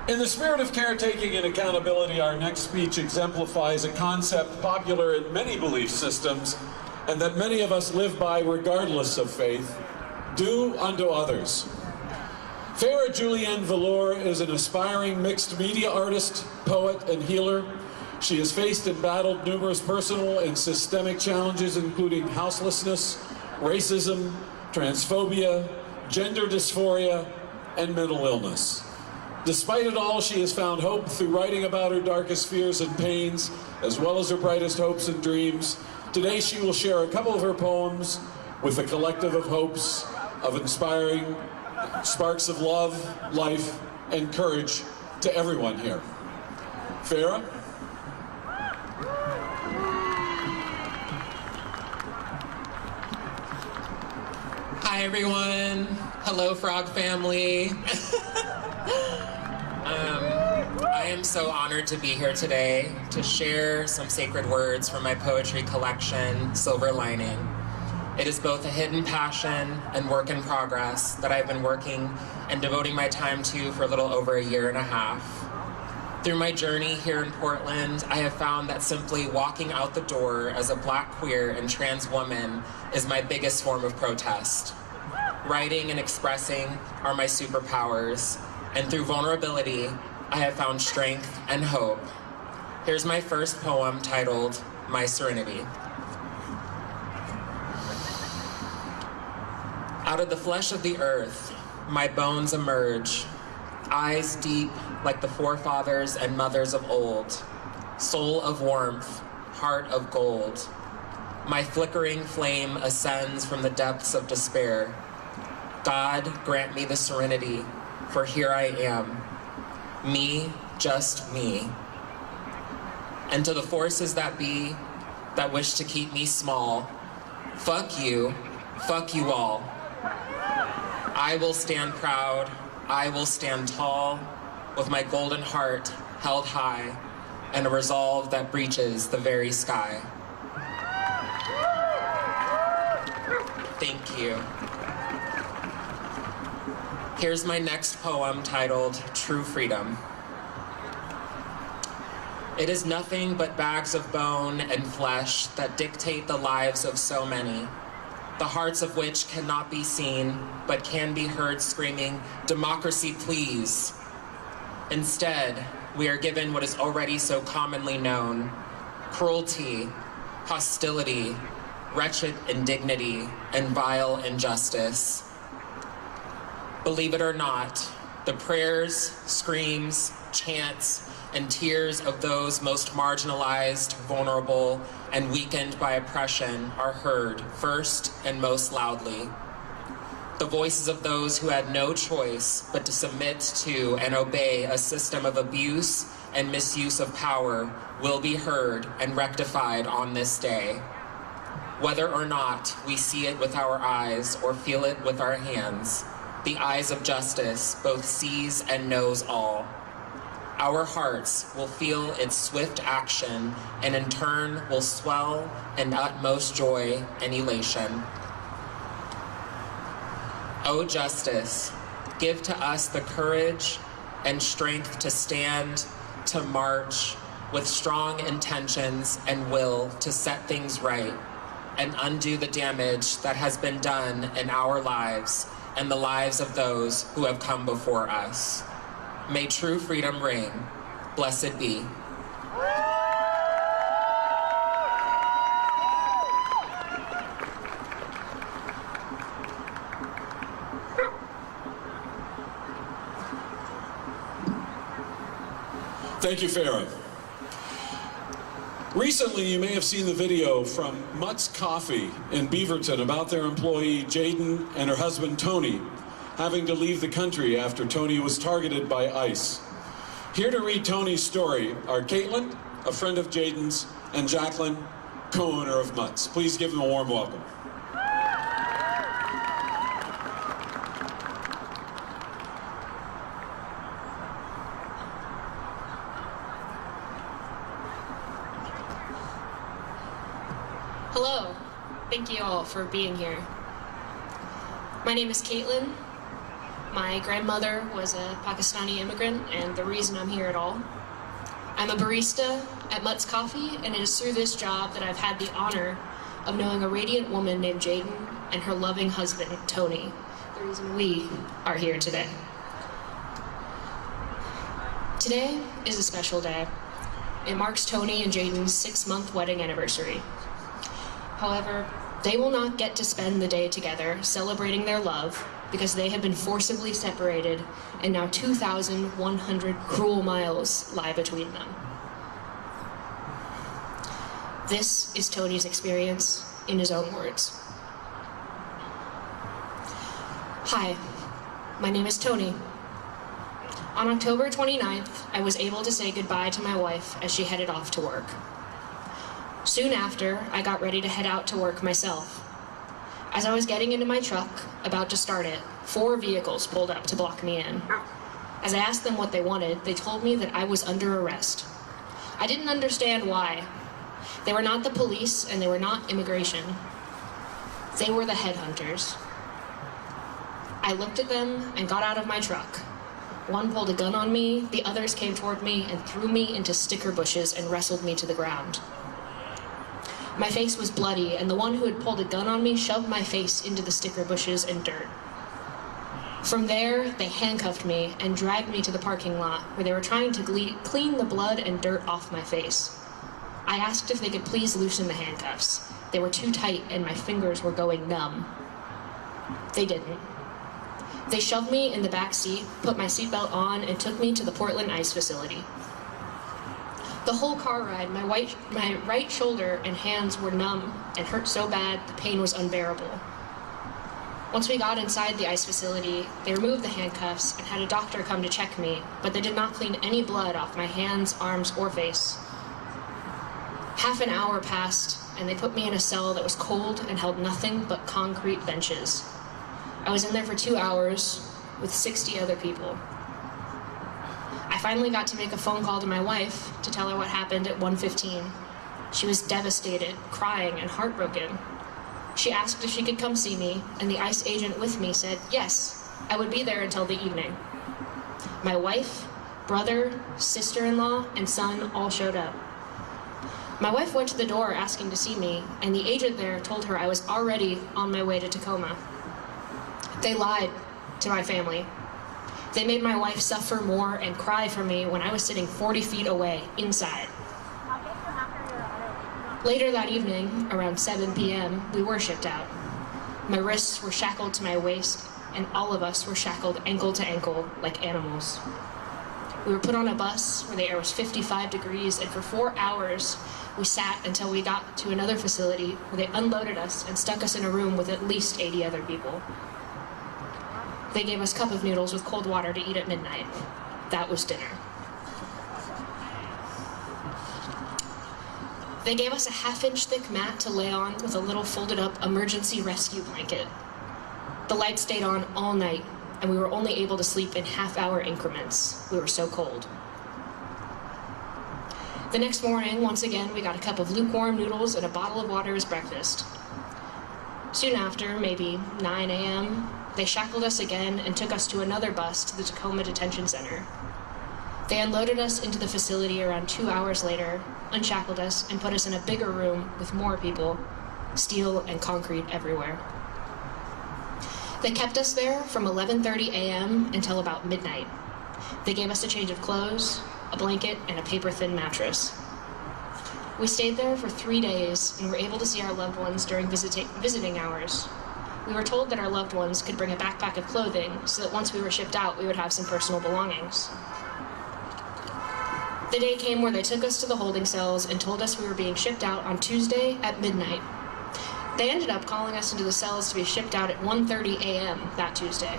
In the spirit of caretaking and accountability, our next speech exemplifies a concept popular in many belief systems and that many of us live by regardless of faith: do unto others. Farah Julianne Velour is an aspiring mixed media artist, poet, and healer. She has faced and battled numerous personal and systemic challenges, including houselessness, racism, transphobia, gender dysphoria, and mental illness. Despite it all, she has found hope through writing about her darkest fears and pains, as well as her brightest hopes and dreams. Today, she will share a couple of her poems with a collective of hopes, of inspiring sparks of love, life, and courage to everyone here. Farah? Hi everyone. Hello Frog family. I am so honored to be here today to share some sacred words from my poetry collection, Silver Lining. It is both a hidden passion and work in progress that I've been working and devoting my time to for a little over a year and a half. Through my journey here in Portland, I have found that simply walking out the door as a Black, queer, and trans woman is my biggest form of protest. Writing and expressing are my superpowers, and through vulnerability, I have found strength and hope. Here's my first poem titled, My Serenity. Out of the flesh of the earth, my bones emerge, eyes deep like the forefathers and mothers of old, soul of warmth, heart of gold. My flickering flame ascends from the depths of despair. God, grant me the serenity, for here I am, me, just me. And to the forces that be, that wish to keep me small, fuck you all. I will stand proud, I will stand tall, with my golden heart held high, and a resolve that breaches the very sky. Thank you. Here's my next poem titled, True Freedom. It is nothing but bags of bone and flesh that dictate the lives of so many, the hearts of which cannot be seen, but can be heard screaming, democracy, please. Instead, we are given what is already so commonly known: cruelty, hostility, wretched indignity, and vile injustice. Believe it or not, the prayers, screams, chants, and tears of those most marginalized, vulnerable, and weakened by oppression are heard first and most loudly. The voices of those who had no choice but to submit to and obey a system of abuse and misuse of power will be heard and rectified on this day. Whether or not we see it with our eyes or feel it with our hands, the eyes of justice both sees and knows all. Our hearts will feel its swift action and in turn will swell in utmost joy and elation. O justice, give to us the courage and strength to stand, to march, with strong intentions and will to set things right and undo the damage that has been done in our lives and the lives of those who have come before us. May true freedom reign. Blessed be. Thank you, Farah. Recently, you may have seen the video from Mutt's Coffee in Beaverton about their employee Jaden and her husband Tony having to leave the country after Tony was targeted by ICE. Here to read Tony's story are Caitlin, a friend of Jaden's, and Jacqueline, co-owner of Mutt's. Please give them a warm welcome. Hello. Thank you all for being here. My name is Caitlin. My grandmother was a Pakistani immigrant, and the reason I'm here at all. I'm a barista at Mutt's Coffee, and it is through this job that I've had the honor of knowing a radiant woman named Jaden and her loving husband, Tony, the reason we are here today. Today is a special day. It marks Tony and Jaden's 6-month wedding anniversary. However, they will not get to spend the day together celebrating their love because they have been forcibly separated and now 2,100 cruel miles lie between them. This is Tony's experience in his own words. Hi, my name is Tony. On October 29th, I was able to say goodbye to my wife as she headed off to work. Soon after, I got ready to head out to work myself. As I was getting into my truck, about to start it, 4 vehicles pulled up to block me in. As I asked them what they wanted, they told me that I was under arrest. I didn't understand why. They were not the police and they were not immigration. They were the headhunters. I looked at them and got out of my truck. One pulled a gun on me, the others came toward me and threw me into sticker bushes and wrestled me to the ground. My face was bloody, and the one who had pulled a gun on me shoved my face into the sticker bushes and dirt. From there, they handcuffed me and dragged me to the parking lot, where they were trying to clean the blood and dirt off my face. I asked if they could please loosen the handcuffs. They were too tight, and my fingers were going numb. They didn't. They shoved me in the back seat, put my seatbelt on, and took me to the Portland ICE facility. The whole car ride, my right shoulder and hands were numb and hurt so bad the pain was unbearable. Once we got inside the ICE facility, they removed the handcuffs and had a doctor come to check me, but they did not clean any blood off my hands, arms, or face. Half an hour passed, and they put me in a cell that was cold and held nothing but concrete benches. I was in there for 2 hours with 60 other people. I finally got to make a phone call to my wife to tell her what happened at 1:15. She was devastated, crying, and heartbroken. She asked if she could come see me, and the ICE agent with me said, yes, I would be there until the evening. My wife, brother, sister-in-law, and son all showed up. My wife went to the door asking to see me, and the agent there told her I was already on my way to Tacoma. They lied to my family. They made my wife suffer more and cry for me when I was sitting 40 feet away, inside. Later that evening, around 7 p.m., we were shipped out. My wrists were shackled to my waist, and all of us were shackled ankle to ankle like animals. We were put on a bus where the air was 55 degrees, and for 4 hours, we sat until we got to another facility where they unloaded us and stuck us in a room with at least 80 other people. They gave us cup of noodles with cold water to eat at midnight. That was dinner. They gave us a half-inch thick mat to lay on with a little folded-up emergency rescue blanket. The lights stayed on all night, and we were only able to sleep in half-hour increments. We were so cold. The next morning, once again, we got a cup of lukewarm noodles and a bottle of water as breakfast. Soon after, maybe 9 a.m., they shackled us again and took us to another bus to the Tacoma Detention Center. They unloaded us into the facility around 2 hours later, unshackled us, and put us in a bigger room with more people, steel and concrete everywhere. They kept us there from 11:30 a.m. until about midnight. They gave us a change of clothes, a blanket, and a paper-thin mattress. We stayed there for 3 days and were able to see our loved ones during visiting hours. We were told that our loved ones could bring a backpack of clothing so that once we were shipped out, we would have some personal belongings. The day came where they took us to the holding cells and told us we were being shipped out on Tuesday at midnight. They ended up calling us into the cells to be shipped out at 1:30 a.m. that Tuesday.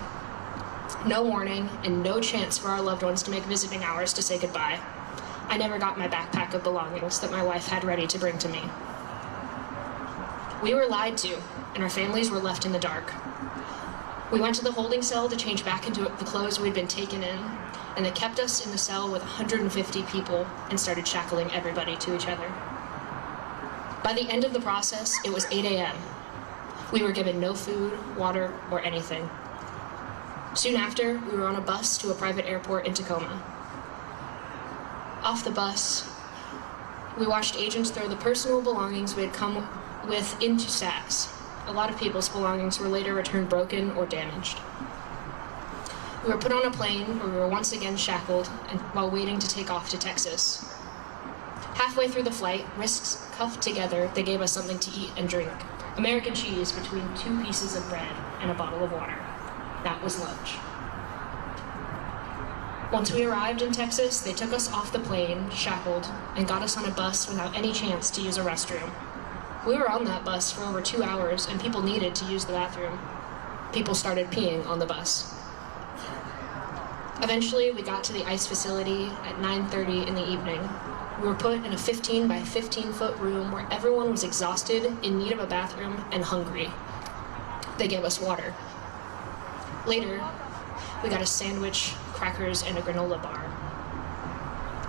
No warning and no chance for our loved ones to make visiting hours to say goodbye. I never got my backpack of belongings that my wife had ready to bring to me. We were lied to, and our families were left in the dark. We went to the holding cell to change back into the clothes we'd been taken in, and they kept us in the cell with 150 people and started shackling everybody to each other. By the end of the process, it was 8 a.m. We were given no food, water, or anything. Soon after, we were on a bus to a private airport in Tacoma. Off the bus, we watched agents throw the personal belongings we had come with into sacks. A lot of people's belongings were later returned broken or damaged. We were put on a plane where we were once again shackled and while waiting to take off to Texas. Halfway through the flight, wrists cuffed together, they gave us something to eat and drink. American cheese between 2 pieces of bread and a bottle of water. That was lunch. Once we arrived in Texas, they took us off the plane, shackled, and got us on a bus without any chance to use a restroom. We were on that bus for over 2 hours, and people needed to use the bathroom. People started peeing on the bus. Eventually, we got to the ICE facility at 9:30 in the evening. We were put in a 15 by 15 foot room where everyone was exhausted, in need of a bathroom, and hungry. They gave us water. Later, we got a sandwich, crackers, and a granola bar.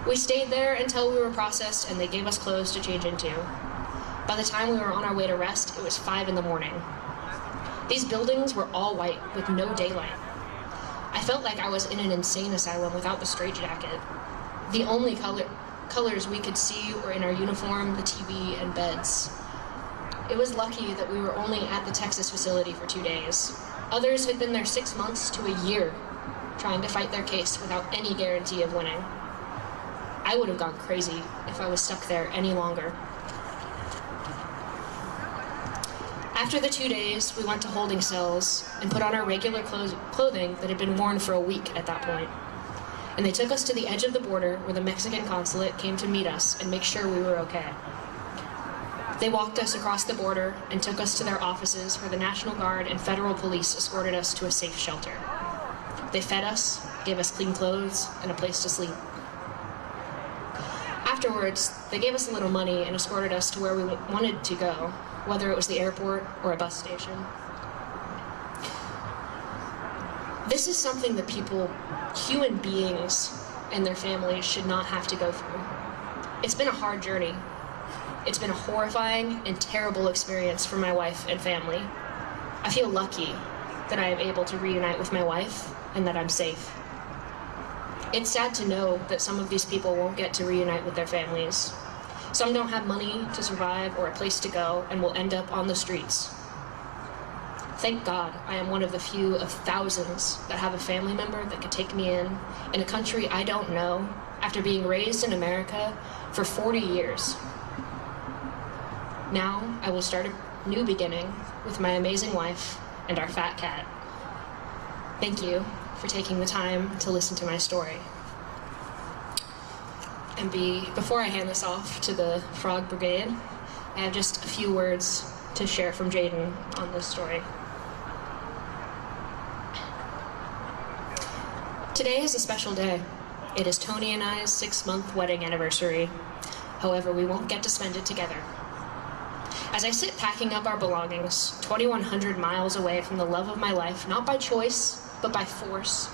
We stayed there until we were processed and they gave us clothes to change into. By the time we were on our way to rest, it was 5 in the morning. These buildings were all white with no daylight. I felt like I was in an insane asylum without the straitjacket. The only colors we could see were in our uniform, the TV, and beds. It was lucky that we were only at the Texas facility for 2 days. Others had been there 6 months to a year, trying to fight their case without any guarantee of winning. I would have gone crazy if I was stuck there any longer. After the 2 days, we went to holding cells and put on our regular clothing that had been worn for a week at that point. And they took us to the edge of the border where the Mexican consulate came to meet us and make sure we were okay. They walked us across the border and took us to their offices where the National Guard and federal police escorted us to a safe shelter. They fed us, gave us clean clothes, and a place to sleep. Afterwards, they gave us a little money and escorted us to where we wanted to go, whether it was the airport or a bus station. This is something that human beings and their families should not have to go through. It's been a hard journey. It's been a horrifying and terrible experience for my wife and family. I feel lucky that I am able to reunite with my wife and that I'm safe. It's sad to know that some of these people won't get to reunite with their families. Some don't have money to survive or a place to go and will end up on the streets. Thank God I am one of the few of thousands that have a family member that could take me in a country I don't know, after being raised in America for 40 years. Now I will start a new beginning with my amazing wife and our fat cat. Thank you for taking the time to listen to my story. And before I hand this off to the Frog Brigade, I have just a few words to share from Jaden on this story. Today is a special day. It is Tony and I's 6-month wedding anniversary. However, we won't get to spend it together. As I sit packing up our belongings, 2,100 miles away from the love of my life, not by choice, but by force,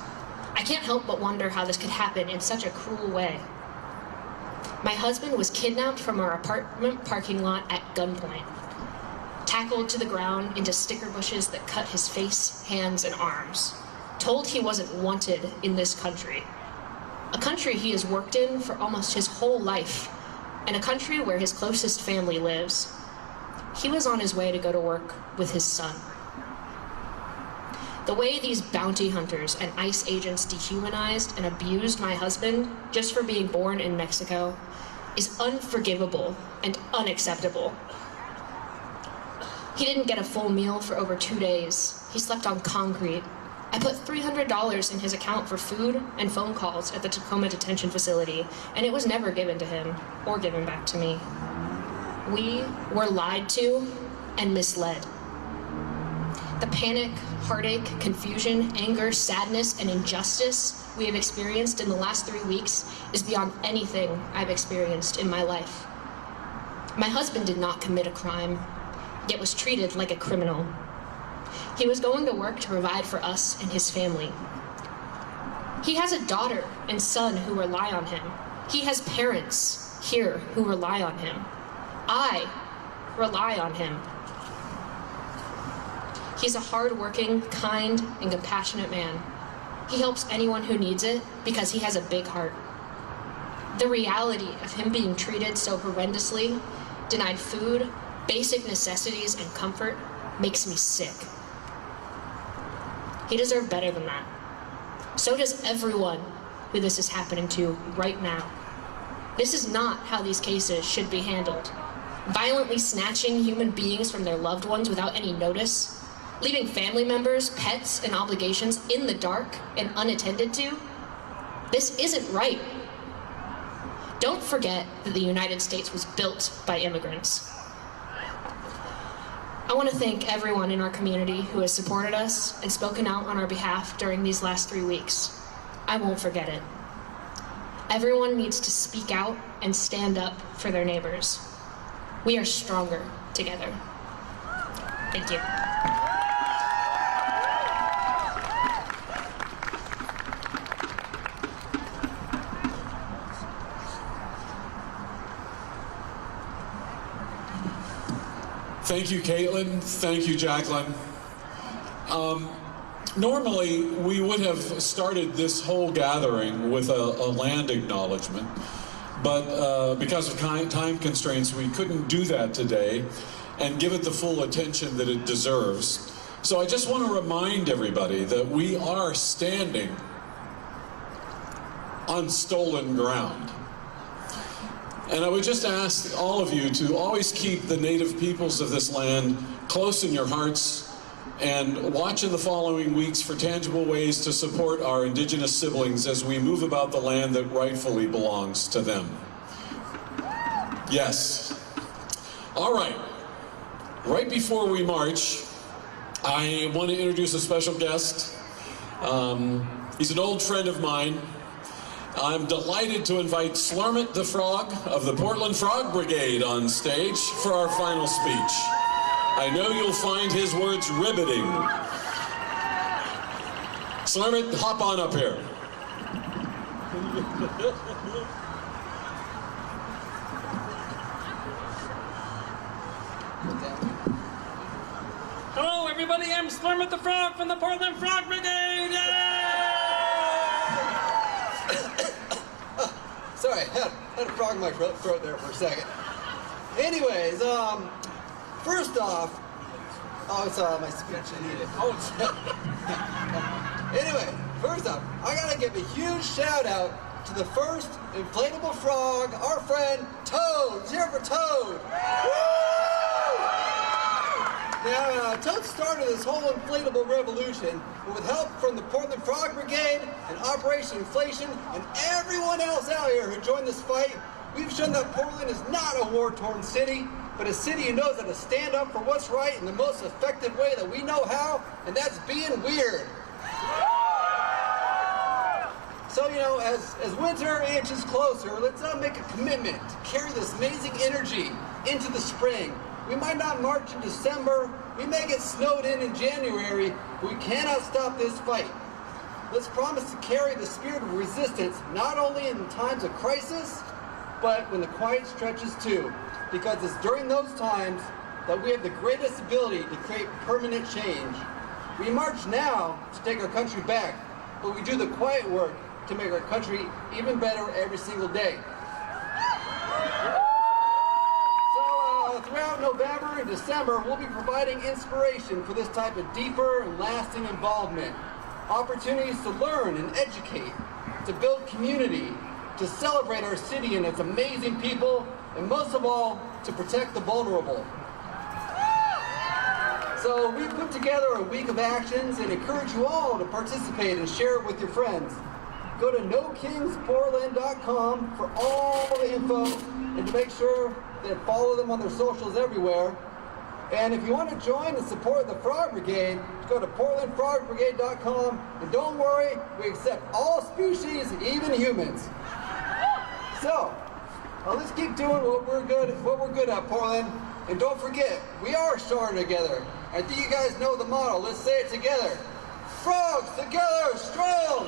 I can't help but wonder how this could happen in such a cruel way. My husband was kidnapped from our apartment parking lot at gunpoint, tackled to the ground into sticker bushes that cut his face, hands, and arms, told he wasn't wanted in this country, a country he has worked in for almost his whole life, and a country where his closest family lives. He was on his way to go to work with his son. The way these bounty hunters and ICE agents dehumanized and abused my husband just for being born in Mexico is unforgivable and unacceptable. He didn't get a full meal for over 2 days. He slept on concrete, I put $300 in his account for food and phone calls at the Tacoma detention facility, and it was never given to him or given back to me. We were lied to and misled. The panic, heartache, confusion, anger, sadness, and injustice we have experienced in the last 3 weeks is beyond anything I've experienced in my life. My husband did not commit a crime, yet was treated like a criminal. He was going to work to provide for us and his family. He has a daughter and son who rely on him. He has parents here who rely on him. I rely on him. He's a hard-working, kind, and compassionate man. He helps anyone who needs it because he has a big heart. The reality of him being treated so horrendously, denied food, basic necessities, and comfort makes me sick. He deserved better than that. So does everyone who this is happening to right now. This is not how these cases should be handled. Violently snatching human beings from their loved ones without any notice, leaving family members, pets, and obligations in the dark and unattended to. This isn't right. Don't forget that the United States was built by immigrants. I want to thank everyone in our community who has supported us and spoken out on our behalf during these last 3 weeks. I won't forget it. Everyone needs to speak out and stand up for their neighbors. We are stronger together. Thank you. Thank you, Caitlin. Thank you, Jacqueline. Normally, we would have started this whole gathering with a land acknowledgement, but because of time constraints, we couldn't do that today and give it the full attention that it deserves. So I just want to remind everybody that we are standing on stolen ground. And I would just ask all of you to always keep the native peoples of this land close in your hearts and watch in the following weeks for tangible ways to support our indigenous siblings as we move about the land that rightfully belongs to them. Yes. All right. Right before we march, I want to introduce a special guest. He's an old friend of mine. I'm delighted to invite Slurmit the Frog of the Portland Frog Brigade on stage for our final speech. I know you'll find his words riveting. Slurmit, hop on up here. Hello, everybody. I'm Slurmit the Frog from the Portland Frog Brigade. Yay! Sorry, I had a frog in my throat there for a second. Anyways, first off, it's my speech, I need it. Anyway, first off, I gotta give a huge shout out to the first inflatable frog, our friend Toad. Let's hear it for Toad. Woo! Now, Toad started this whole inflatable revolution with help from the Portland Frog Brigade and Operation Inflation and everyone else out here who joined this fight. We've shown that Portland is not a war-torn city, but a city who knows how to stand up for what's right in the most effective way that we know how, and that's being weird. So, you know, as winter inches closer, let's make a commitment to carry this amazing energy into the spring. We might not march in December, we may get snowed in January, but we cannot stop this fight. Let's promise to carry the spirit of resistance not only in times of crisis, but when the quiet stretches too. Because it's during those times that we have the greatest ability to create permanent change. We march now to take our country back, but we do the quiet work to make our country even better every single day. Throughout November and December, we'll be providing inspiration for this type of deeper and lasting involvement. Opportunities to learn and educate, to build community, to celebrate our city and its amazing people, and most of all, to protect the vulnerable. So we put together a week of actions and encourage you all to participate and share it with your friends. Go to NoKingsPortland.com for all the info and to make sure that follow them on their socials everywhere. And if you want to join and support the Frog Brigade, go to PortlandFrogBrigade.com. And don't worry, we accept all species, even humans. So, let's keep doing what we're good at, Portland. And don't forget, we are stronger together. I think you guys know the motto. Let's say it together. Frogs together, strong!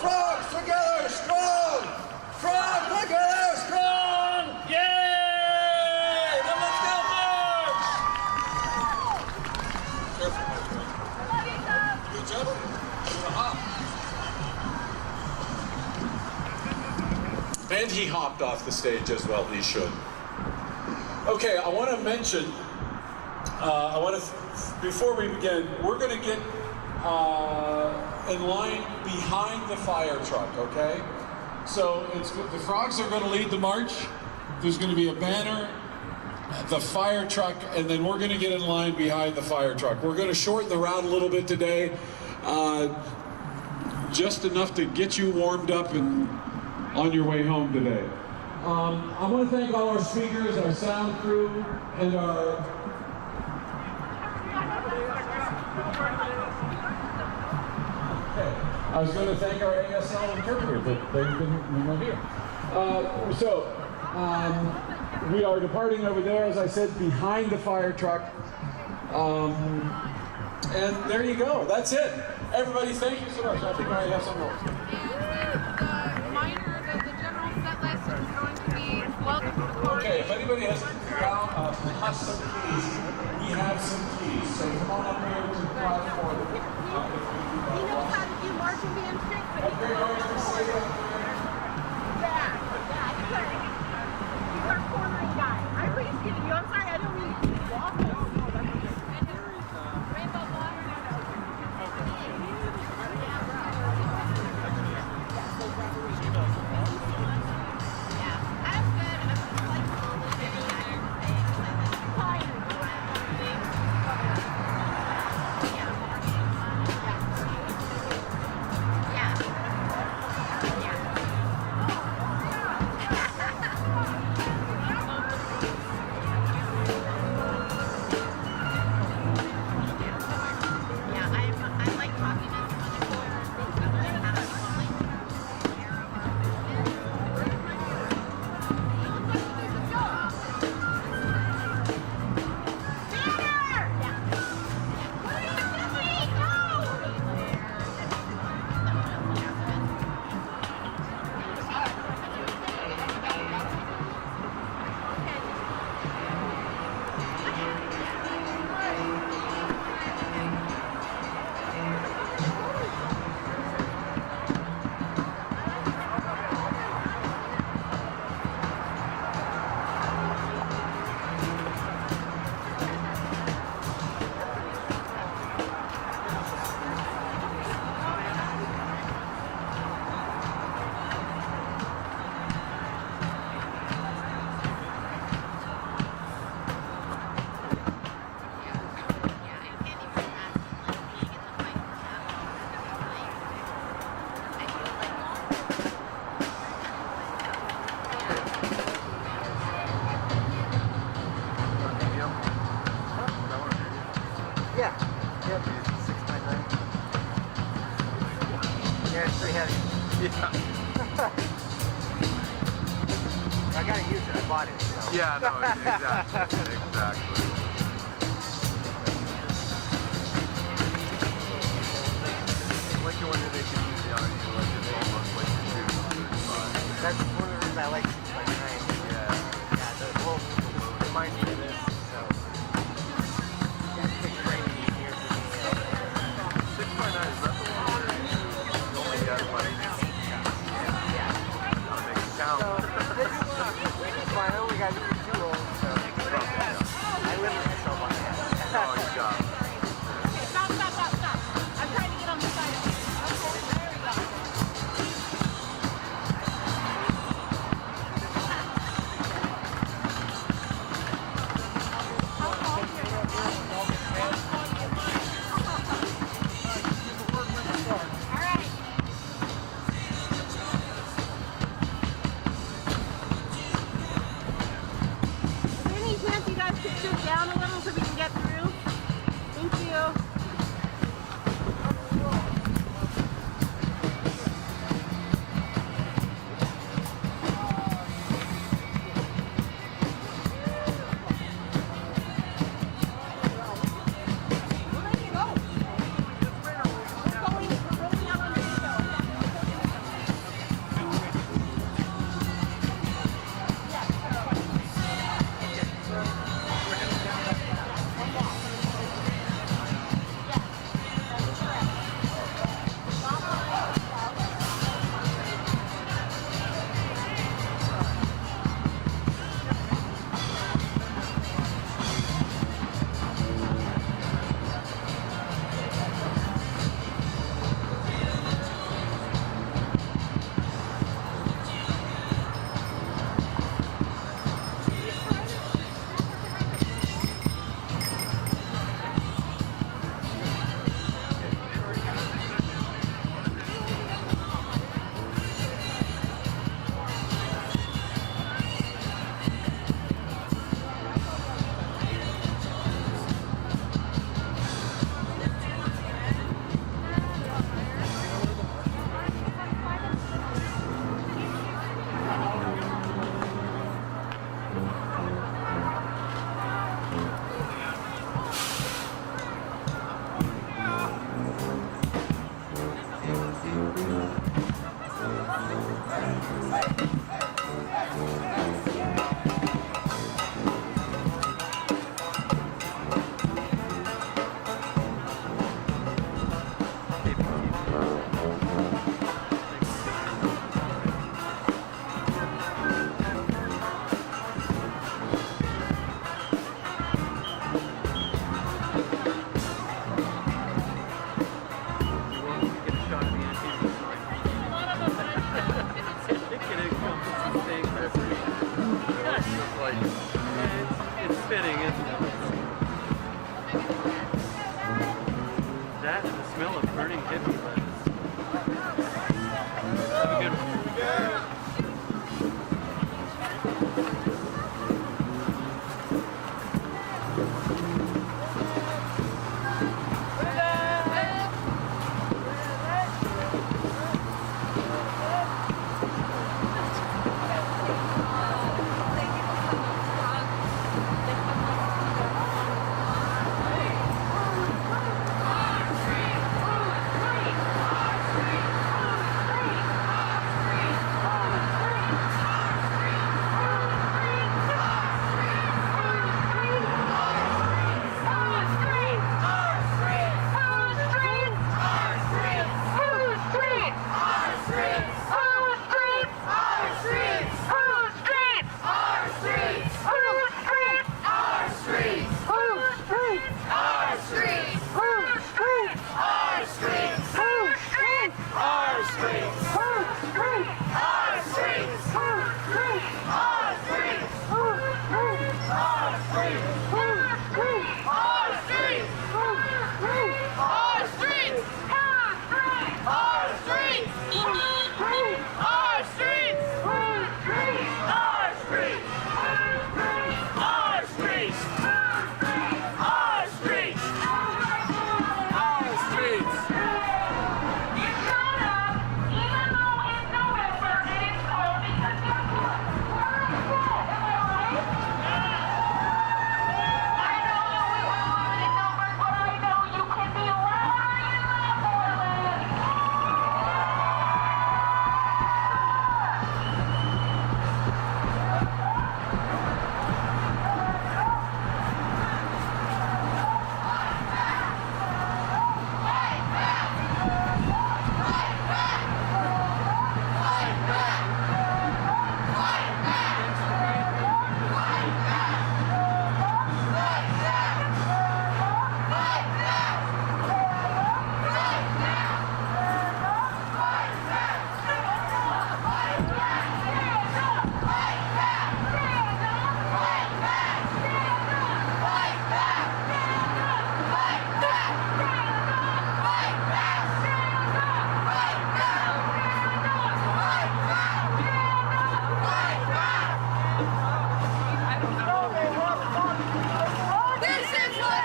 Frogs together, strong! Frogs together, strong! Yay! Then let's go, March! Good job. And he hopped off the stage as well, he should. Okay, I want to mention, before we begin, we're going to get in line behind the fire truck, okay? So the frogs are going to lead the march. There's going to be a banner, the fire truck, and then we're going to get in line behind the fire truck. We're going to shorten the route a little bit today, just enough to get you warmed up and on your way home today. I want to thank all our speakers, our sound crew, and our... Okay. I was going to thank our ASL interpreter, but they've been right here. We are departing over there, as I said, behind the fire truck. And there you go. That's it. Everybody, thank you so much. I think I have some more. Okay, if anybody has some keys, we have some keys. So come on up here to the platform. He knows how to do marching band tricks, but he he's our cornering guy. I'm pretty kidding you. I'm sorry, I don't mean to be awful. Rainbow water. Yeah. Yep. 6x9. Yeah, it's pretty heavy. Yeah. I gotta use it. I bought it. So. Yeah, no, exactly. Exactly. Like the one that they can use the on you, like it's almost like the shoes on the spot. That's one of the reasons I like 6x9. Yeah. Yeah, the whole reminds me of this. So. Yeah, it's big training here for me. 6x9 is not the one where you only got like, I'll make it count. So, this is fine. I only got 2 rolls, so I literally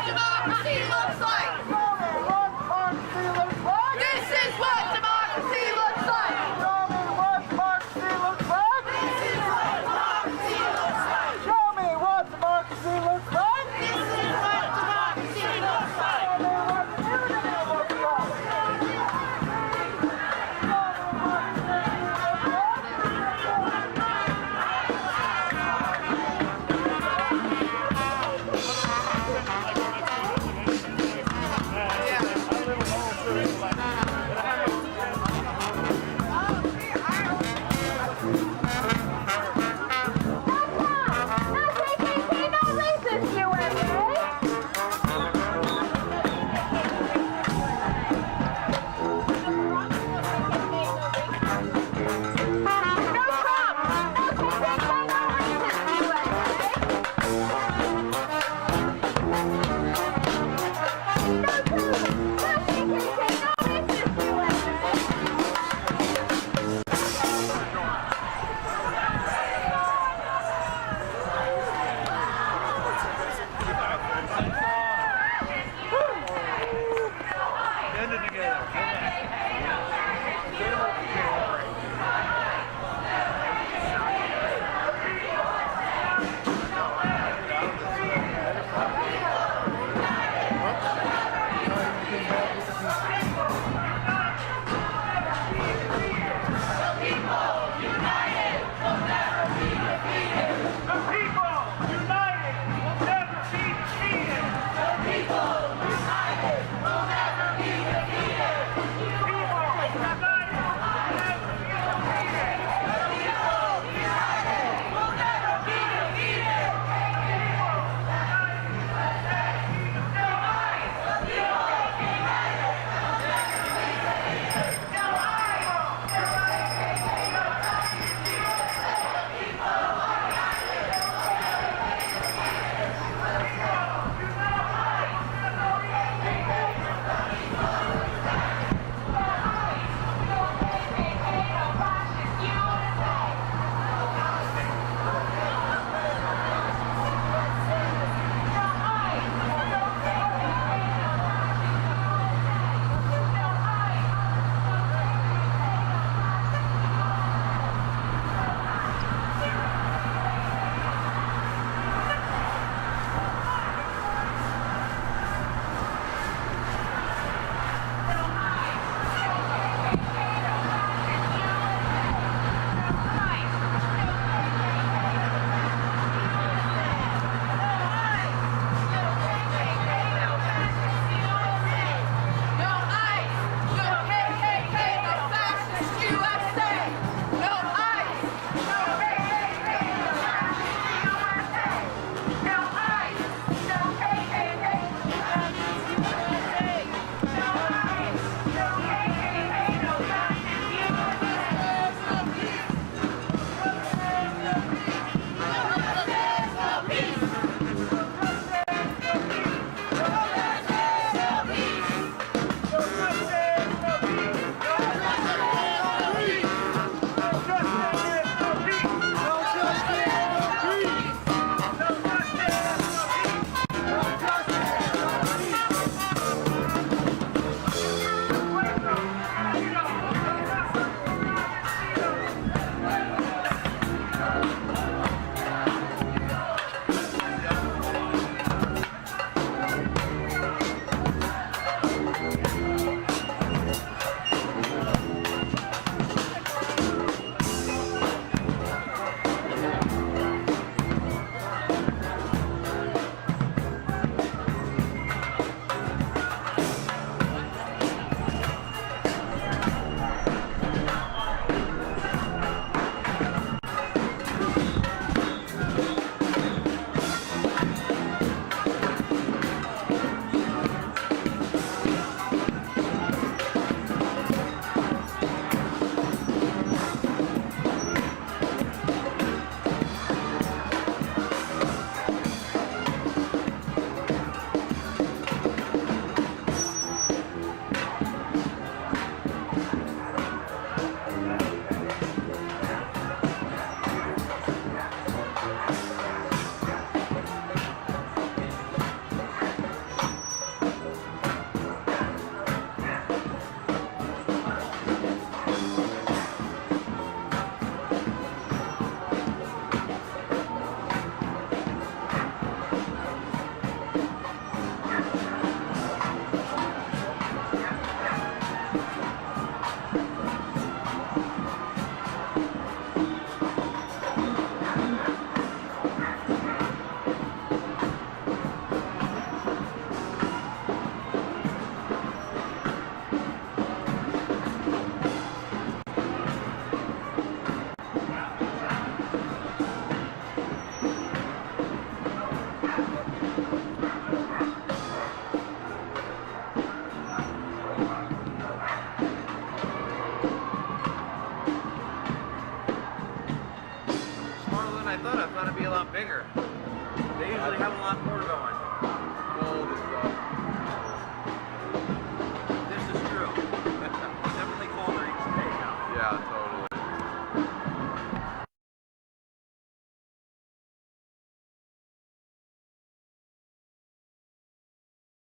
democracy looks like.